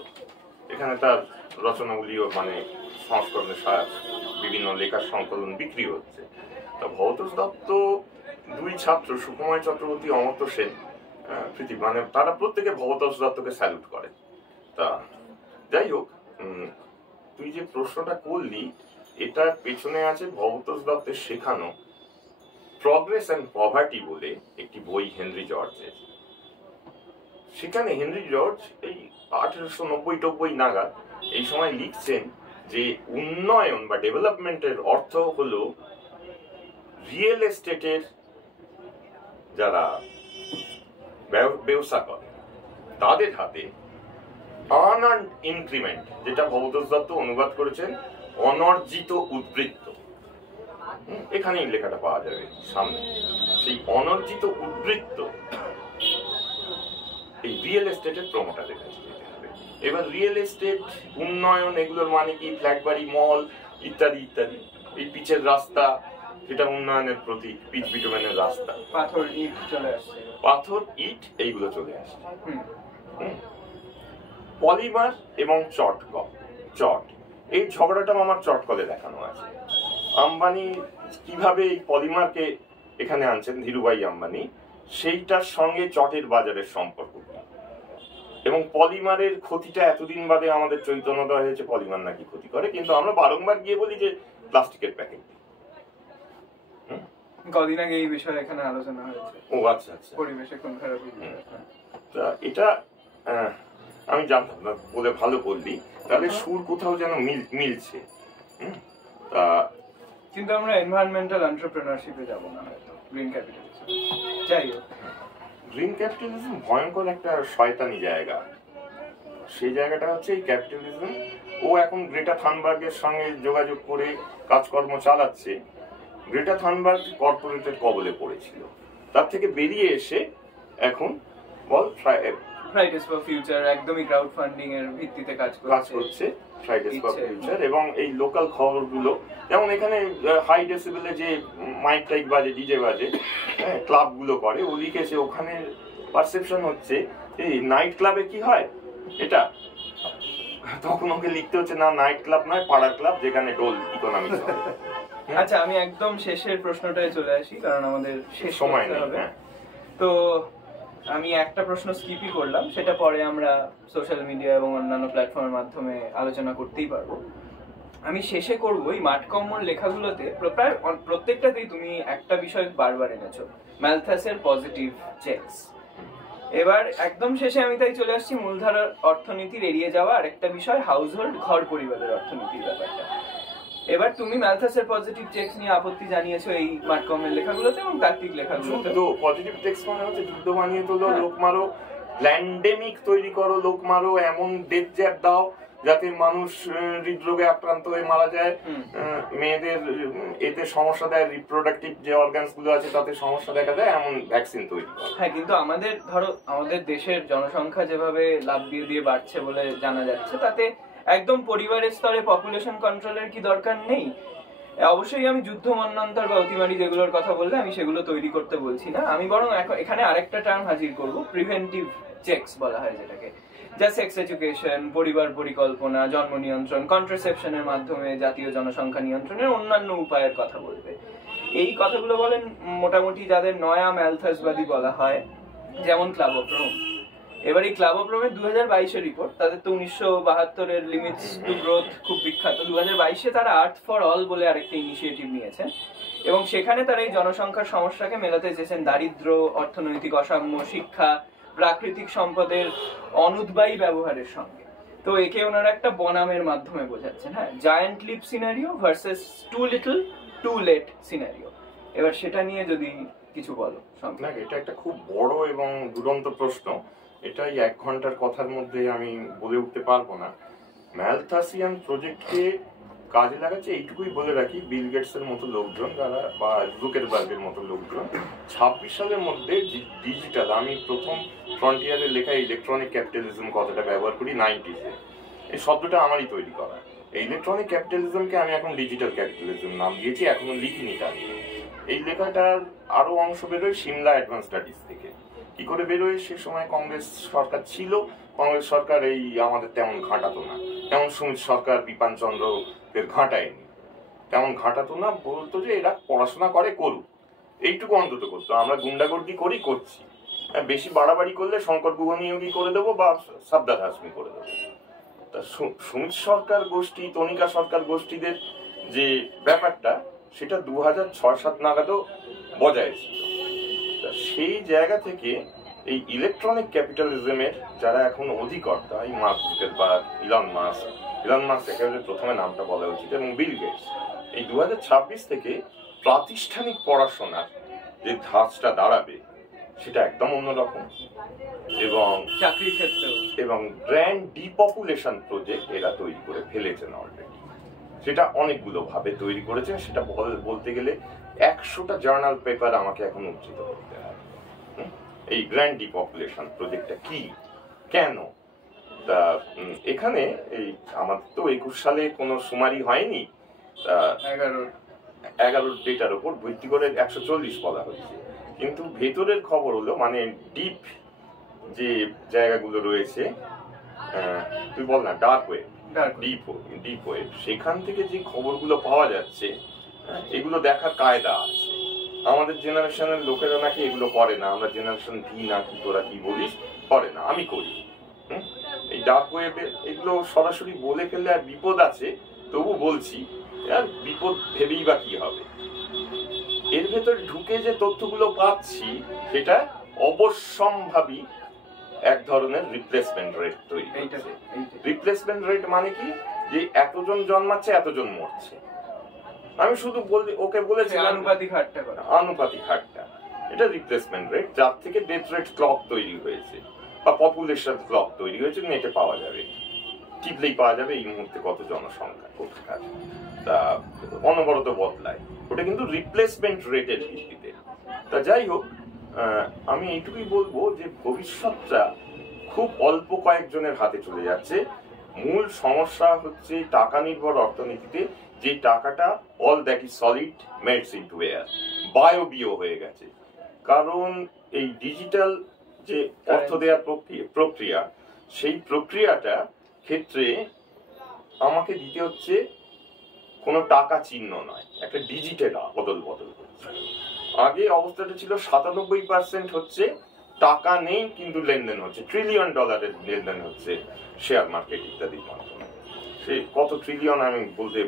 এখানে তার রচনাগুলিও মানে সংস্করণের বিভিন্ন লেখার সংকলন বিক্রি হচ্ছে। তা ভবতোষ দত্ত দুই ছাত্র, সুকুমার চক্রবর্তী, অমর্ত্য সেন, মানে তারা প্রত্যেকে ভবতোষ দত্তকে স্যালুট করে। তা যাই হোক, তুই যে প্রশ্নটা করলি, এটার পেছনে আছে ভবতোষ দত্তের শেখানো প্রগ্রেস অ্যান্ড পভার্টি বলে একটি বই হেনরি জর্জের। সেখানে হেনরি জর্জ এই 1890 নাগাদ এই সময় লিখছেন যে উন্নয়ন বা ডেভেলপমেন্টের অর্থ হলো রিয়েল এস্টেটের যারা ব্যবসা করে তাদের হাতে আনআর্নড ইনক্রিমেন্ট, যেটা ভবতোষ দত্ত অনুবাদ করেছেন অনর্জিত উদ্বৃত্ত। এখানেই লেখাটা পাওয়া যাবে সামনে। সেই অনর্জিত উদ্বৃত্ত এই রিয়েল এস্টেটের প্রমোটারের কাছে যেতে হবে। এবার রিয়েল এস্টেট, উন্নয়ন, এগুলোর মানে কি? ফ্ল্যাট বাড়ি, মল ইত্যাদি ইত্যাদি। এই পিচের রাস্তা, সেটা উন্নয়নের প্রতীক। পিচ বিটুমেনের রাস্তা, পাথর ইট চলে আসছে, পাথর ইট এইগুলো চলে আসছে। পলিমার এবং চট, এই ঝগড়াটা আমার চটকলে দেখানো আছে। আম্বানি কিভাবে এই পলিমারকে এখানে আনছেন, ধীরুভাই আম্বানি, সেইটার সঙ্গে চটের বাজারের সম্পর্ক এবং পলিমারের ক্ষতিটা এতদিন বাদে আমাদের চৈতন্যতা হয়েছে পলিমার নাকি ক্ষতি করে, কিন্তু আমরা বারংবার গিয়ে বলি যে প্লাস্টিকের প্যাকেট। কদিন আগে এই বিষয়ে এখানে আলোচনা হয়েছে। ও আচ্ছা আচ্ছা, পরিবেশে কোন খারাপ। তা এটা আমি জানতাম না, বলে ভালো করলি। তাহলে সুর কোথাও যেন মিলছে। তা কিন্তু আমরা এনভায়রনমেন্টাল এন্টারপ্রেনারশিপে যাব না হয়তো, গ্রিন ক্যাপিটালিজম। যাই হোক, গ্রিন ক্যাপিটালিজম ভয়ঙ্কর একটা শয়তানি জায়গা। সেই জায়গাটা হচ্ছে এই ক্যাপিটালিজম। ও এখন গ্রেটা থানবার্গের সঙ্গে যোগাযোগ করে কাজকর্ম চালাচ্ছে। গ্রেটা থানবার্গ কর্পোরেটের কবলে পড়েছিল, তার থেকে বেরিয়ে এসে এখন বল ফ্রাইডেস ফর ফিউচার একদমই ক্রাউড ফান্ডিং এর ভিত্তিতে কাজ করছে। ফ্রাইডেস ফর ফিউচার এবং এই লোকাল খবরগুলো, যেমন এখানে হাই ডেসিবেলে যে মাইক টাইক বাজে, ডিজে বাজে, ক্লাবগুলো করে, ও লিখেছে ওখানে পারসেপশন হচ্ছে এই নাইট ক্লাবে কি হয় এটা, তখন ওকে লিখতে হচ্ছে না নাইট ক্লাব নয়, পাড়ার ক্লাব যেখানে ডোল ইকোনমিক্স হয়। আচ্ছা, আমি একদম শেষের প্রশ্নটায় চলে আসি, কারণ আমাদের শেষ সময় নেই। হবে। তো আমি একটা প্রশ্ন স্কিপই করলাম, সেটা পরে আমরা সোশ্যাল মিডিয়া এবং অন্যান্য প্ল্যাটফর্মের মাধ্যমে আলোচনা করতেই পারবো। আমি শেষে করবো এই মাঠকম্মর লেখাগুলোতে প্রায় প্রত্যেকটাতেই তুমি একটা বিষয় বারবার এনেছো, ম্যালথাসের পজিটিভ চেকস। এবার একদম শেষে আমি তাই চলে আসছি মূলধারার অর্থনীতির এড়িয়ে যাওয়া আরেকটা বিষয়, হাউসহোল্ড, ঘর পরিবারের অর্থনীতির ব্যাপারটা। এবার তুমি ম্যালথাসের পজিটিভ চেকস নিয়ে আপত্তি জানিয়েছো এই মাঠকম্মের লেখাগুলোতে এবং তাত্ত্বিক লেখাগুলোতে। পজিটিভ টেক্স মানে হচ্ছে যুদ্ধ বানিয়ে তোলো, লোক মারো, প্ল্যান্ডেমিক তৈরি করো, লোক মারো, এমন ডেথ জ্যাব দাও যাতে মানুষ হৃদরোগে আক্রান্ত হয়ে মারা যায়, মেয়েদের এতে সমস্যা দেয়, রিপ্রোডাক্টিভ যে অর্গানস গুলো আছে তাতে সমস্যা দেখা দেয়, এমন ভ্যাকসিন তৈরি করো। হ্যাঁ, কিন্তু আমাদের ধরো আমাদের দেশের জনসংখ্যা যেভাবে লাফ দিয়ে দিয়ে বাড়ছে বলে জানা যাচ্ছে, তাতে একদম পরিবারের স্তরে পপুলেশন কন্ট্রোলের কি দরকার নেই? অবশ্যই আমি যুদ্ধ মন্বন্তর বা অতিমারি যেগুলোর কথা বললে আমি সেগুলো তৈরি করতে বলছি না, আমি বরং এখানে আরেকটা টার্ম হাজির করব, প্রিভেন্টিভ চেকস বলা হয় যেটাকে, যা সেক্স এডুকেশন, পরিবার পরিকল্পনা, জন্ম নিয়ন্ত্রণ, কন্ট্রাসেপশনের মাধ্যমে জাতীয় জনসংখ্যা নিয়ন্ত্রণের অন্যান্য উপায়ের কথা বলবে। এই কথাগুলো বলেন মোটামুটি যাদের নয়া ম্যালথাসবাদী বলা হয়, যেমন ক্লাব অফ রোম। এবার এই ক্লাব অফ রোমের 2022-এর রিপোর্ট, তাদের তো 1972-এর লিমিটস টু গ্রোথ খুব বিখ্যাত, 2022-এ তারা আর্থ ফর অল বলে আরেকটা ইনিশিয়েটিভ নিয়েছেন এবং সেখানে তারা এই জনসংখ্যার সমস্যাকে মেলাতে চেয়েছেন দারিদ্র, অর্থনৈতিক অসাম্য, শিক্ষা, প্রাকৃতিক সম্পদের অনুদ্বায়ী ব্যবহারের সঙ্গে। তো একে ওনারা একটা বনামের মাধ্যমে বোঝাচ্ছেন, হ্যাঁ, giant leap scenario versus too little too late scenario. এবার সেটা নিয়ে যদি কিছু বলো। এটা একটা খুব বড় এবং দুরন্ত প্রশ্ন, এটাই 1 ঘন্টার কথার মধ্যে আমি বলে উঠতে পারবো না। ম্যালথাসিয়ান প্রজেক্টকে কাজে লাগাচ্ছে এইটুকুই বলে রাখি, বিল গেটসের মতো লোকজন যারা বা জুকারবার্গের মতো লোকজন 26 সালের মধ্যে ডিজিটাল, আমি প্রথম ফ্রন্টিয়ারের লেখা ইলেকট্রনিক ক্যাপিটালিজম কথাটা ব্যবহার করি 90s-এ, এই শব্দটা আমারই তৈরি করা। এই ইলেকট্রনিক ক্যাপিটালিজমকে আমি এখন ডিজিটাল ক্যাপিটালিজম নাম দিয়েছি, এখনো লিখিনি তা নিয়ে। এই লেখাটার আরো অংশ বেরোয় সিমলা অ্যাডভান্স স্টাডিজ থেকে। কি করে বেরোয়? সে সময় কংগ্রেস সরকার ছিল, কংগ্রেস সরকার এই আমাদের তেমন ঘাঁটাতো না, তেমন সুমিত সরকার, বিপান চন্দ্র এর ঘাঁটায়নি, তেমন ঘাঁটাতো না, বলতো যে এরা পড়াশোনা করে করুক, এইটুকু অন্তত করতো। আমরা গুন্ডাগর্দি করছি, বেশি বাড়াবাড়ি করলে শঙ্কর গুহনিয়োগী করে দেবো বা সাবদার হাসমি করে দেবো। তা সুমিত সরকার গোষ্ঠী, তনিকা সরকার গোষ্ঠীদের যে ব্যাপারটা, সেটা 2006-07 নাগাদও বজায় ছিল। সেই জায়গা থেকে এই ইলেকট্রনিক ক্যাপিটালিজমের যারা এখন অধিকর্তা, এই মার্ক জুকারবার্গ, ইলন মাস্ক একেবারে প্রথমে নামটা বলা উচিত, এবং বিল গেটস, এই 2026 থেকে প্রাতিষ্ঠানিক পড়াশোনার যে ধাঁচটা দাঁড়াবে সেটা একদম অন্যরকম। এবং চাকরির ক্ষেত্রে এবং গ্র্যান্ড ডিপপুলেশন প্রজেক্ট এরা তৈরি করে ফেলেছেন অলরেডি, সেটা অনেকগুলো ভাবে তৈরি করেছেন। সেটা বলতে গেলে 100টা জার্নাল পেপার আমাকে এখন উদ্ধৃত করতে হয়। এই গ্র্যান্ড ডিপপুলেশন প্রজেক্টটা কি, কেন? তা এখানে এই আমার তো 21 সালে কোনো সুমারি হয়নি, 11 ডেটার উপর ভিত্তি করে 140 বলা হচ্ছে, কিন্তু ভেতরের খবর হলো, মানে ডিপ যে জায়গাগুলো রয়েছে, তুই বল না, ডার্ক ওয়েব, ডিপ ওয়েব, সেখান থেকে যে খবরগুলো পাওয়া যাচ্ছে, এগুলো দেখার কায়দা আছে। আমাদের জেনারেশনের লোকেরা নাকি এগুলো করে না, আমরা জেনারেশন ভি নাকি তোরা কি বলিস, করে না, আমি করি। এই ডার্ক ওয়েবে এগুলো সরাসরি বলে ফেললে আর বিপদ আছে, তবু বলছি, আর বিপদ ভেবেই বা কি হবে। এর ভেতর ঢুকে যে তথ্যগুলো পাচ্ছি সেটা অবশ্যম্ভাবী এক ধরনের রিপ্লেসমেন্ট রেট তৈরি হচ্ছে। রিপ্লেসমেন্ট রেট মানে কি? যে এতজন জন্মাচ্ছে, এতজন মরছে, আমি শুধু ওকে বলেছিলাম আনুপাতিক হারটা কত, আনুপাতিক হারটা, এটা রিপ্লেসমেন্ট রেট, যার থেকে ডেথ রেট ক্লক তৈরি হয়েছে বা পপুলেশন ক্লক তৈরি হয়েছে, নেটে পাওয়া যাবে, টিপলেই পাওয়া যাবে এই মুহূর্তে কত জনসংখ্যা কোথাকার, তা অনবরত বদলায়, ওটা কিন্তু রিপ্লেসমেন্ট রেটের ভিত্তিতে। তা যাই হোক, আমি এইটুকুই বলবো যে ভবিষ্যৎটা খুব অল্প কয়েকজনের হাতে চলে যাচ্ছে। মূল সমস্যা হচ্ছে টাকা নির্ভর অর্থনীতিতে যে টাকাটা all that is solid meds into air, বায়বীয় হয়ে গেছে। কারণ এই ডিজিটাল যে অর্থ দেওয়ার প্রক্রিয়া, সেই প্রক্রিয়াটা ক্ষেত্রে আমাকে দিতে হচ্ছে কোনো টাকা চিহ্ন নয়, একটা ডিজিটাল অদল বদল করছে। আগে অবস্থাটা ছিল 97% হচ্ছে টাকা নেই কিন্তু লেনদেন হচ্ছে, $1 ট্রিলিয়ন লেনদেন হচ্ছে শেয়ার মার্কেট ইত্যাদির মাধ্যমে। সে কত ট্রিলিয়ন আমি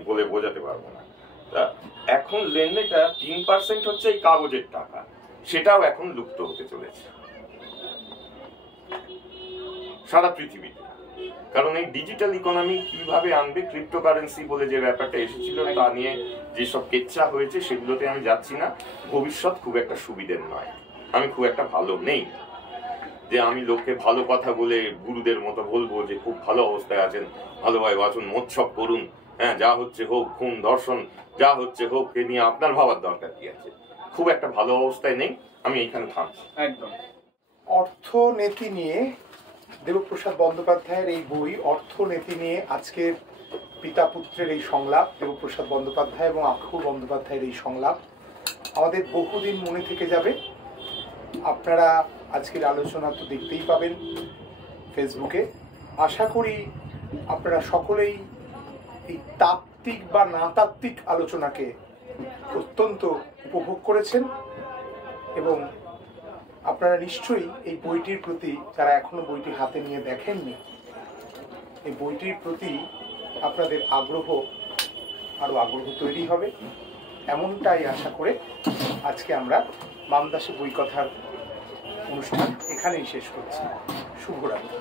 বলে বোঝাতে পারবো না। তা এখন লেনদেনটা 3% হচ্ছে এই কাগজের টাকা, সেটাও এখন লুপ্ত হতে চলেছে সারা পৃথিবীতে। কারণ এই ডিজিটাল ইকোনমি কিভাবে আনবে, ক্রিপ্টোকারেন্সি বলে যে ব্যাপারটা এসেছিল তা নিয়ে যেসব কেচ্ছা হয়েছে সেগুলোতে আমি যাচ্ছি না। ভবিষ্যৎ খুব একটা সুবিধের নয়, আমি খুব একটা ভালো নেই যে আমি লোককে ভালো কথা বলে গুরুদের মতো বলবো যে খুব ভালো অবস্থায় আছেন, ভালোভাবে বাঁচুন, মোৎসব করুন, হ্যাঁ যা হচ্ছে হোক, খুন ধর্ষণ যা হচ্ছে হোক, এ নিয়ে আপনার ভাবার দরকার কি আছে। খুব একটা ভালো অবস্থায় নেই, আমি এইখানে থামছি। একদম। অর্থনীতি নিয়ে দেবপ্রসাদ বন্দ্যোপাধ্যায়ের এই বই অর্থনীতি নিয়ে আজকের পিতা পুত্রের এই সংলাপ, দেবপ্রসাদ বন্দ্যোপাধ্যায় এবং আখুর বন্দ্যোপাধ্যায়ের এই সংলাপ আমাদের বহুদিন মনে থেকে যাবে। আপনারা আজকের আলোচনা তো দেখতেই পাবেন ফেসবুকে। আশা করি আপনারা সকলেই এই তাত্ত্বিক বা না তাত্ত্বিক আলোচনাকে অত্যন্ত উপভোগ করেছেন এবং আপনারা নিশ্চয়ই এই বইটির প্রতি, যারা এখনো বইটি হাতে নিয়ে দেখেননি, এই বইটির প্রতি আপনাদের আরো আগ্রহ তৈরি হবে, এমনটাই আশা করে আজকে আমরা মামদাসে বই কথার অনুষ্ঠান এখানেই শেষ করছি। শুভরাত্রি।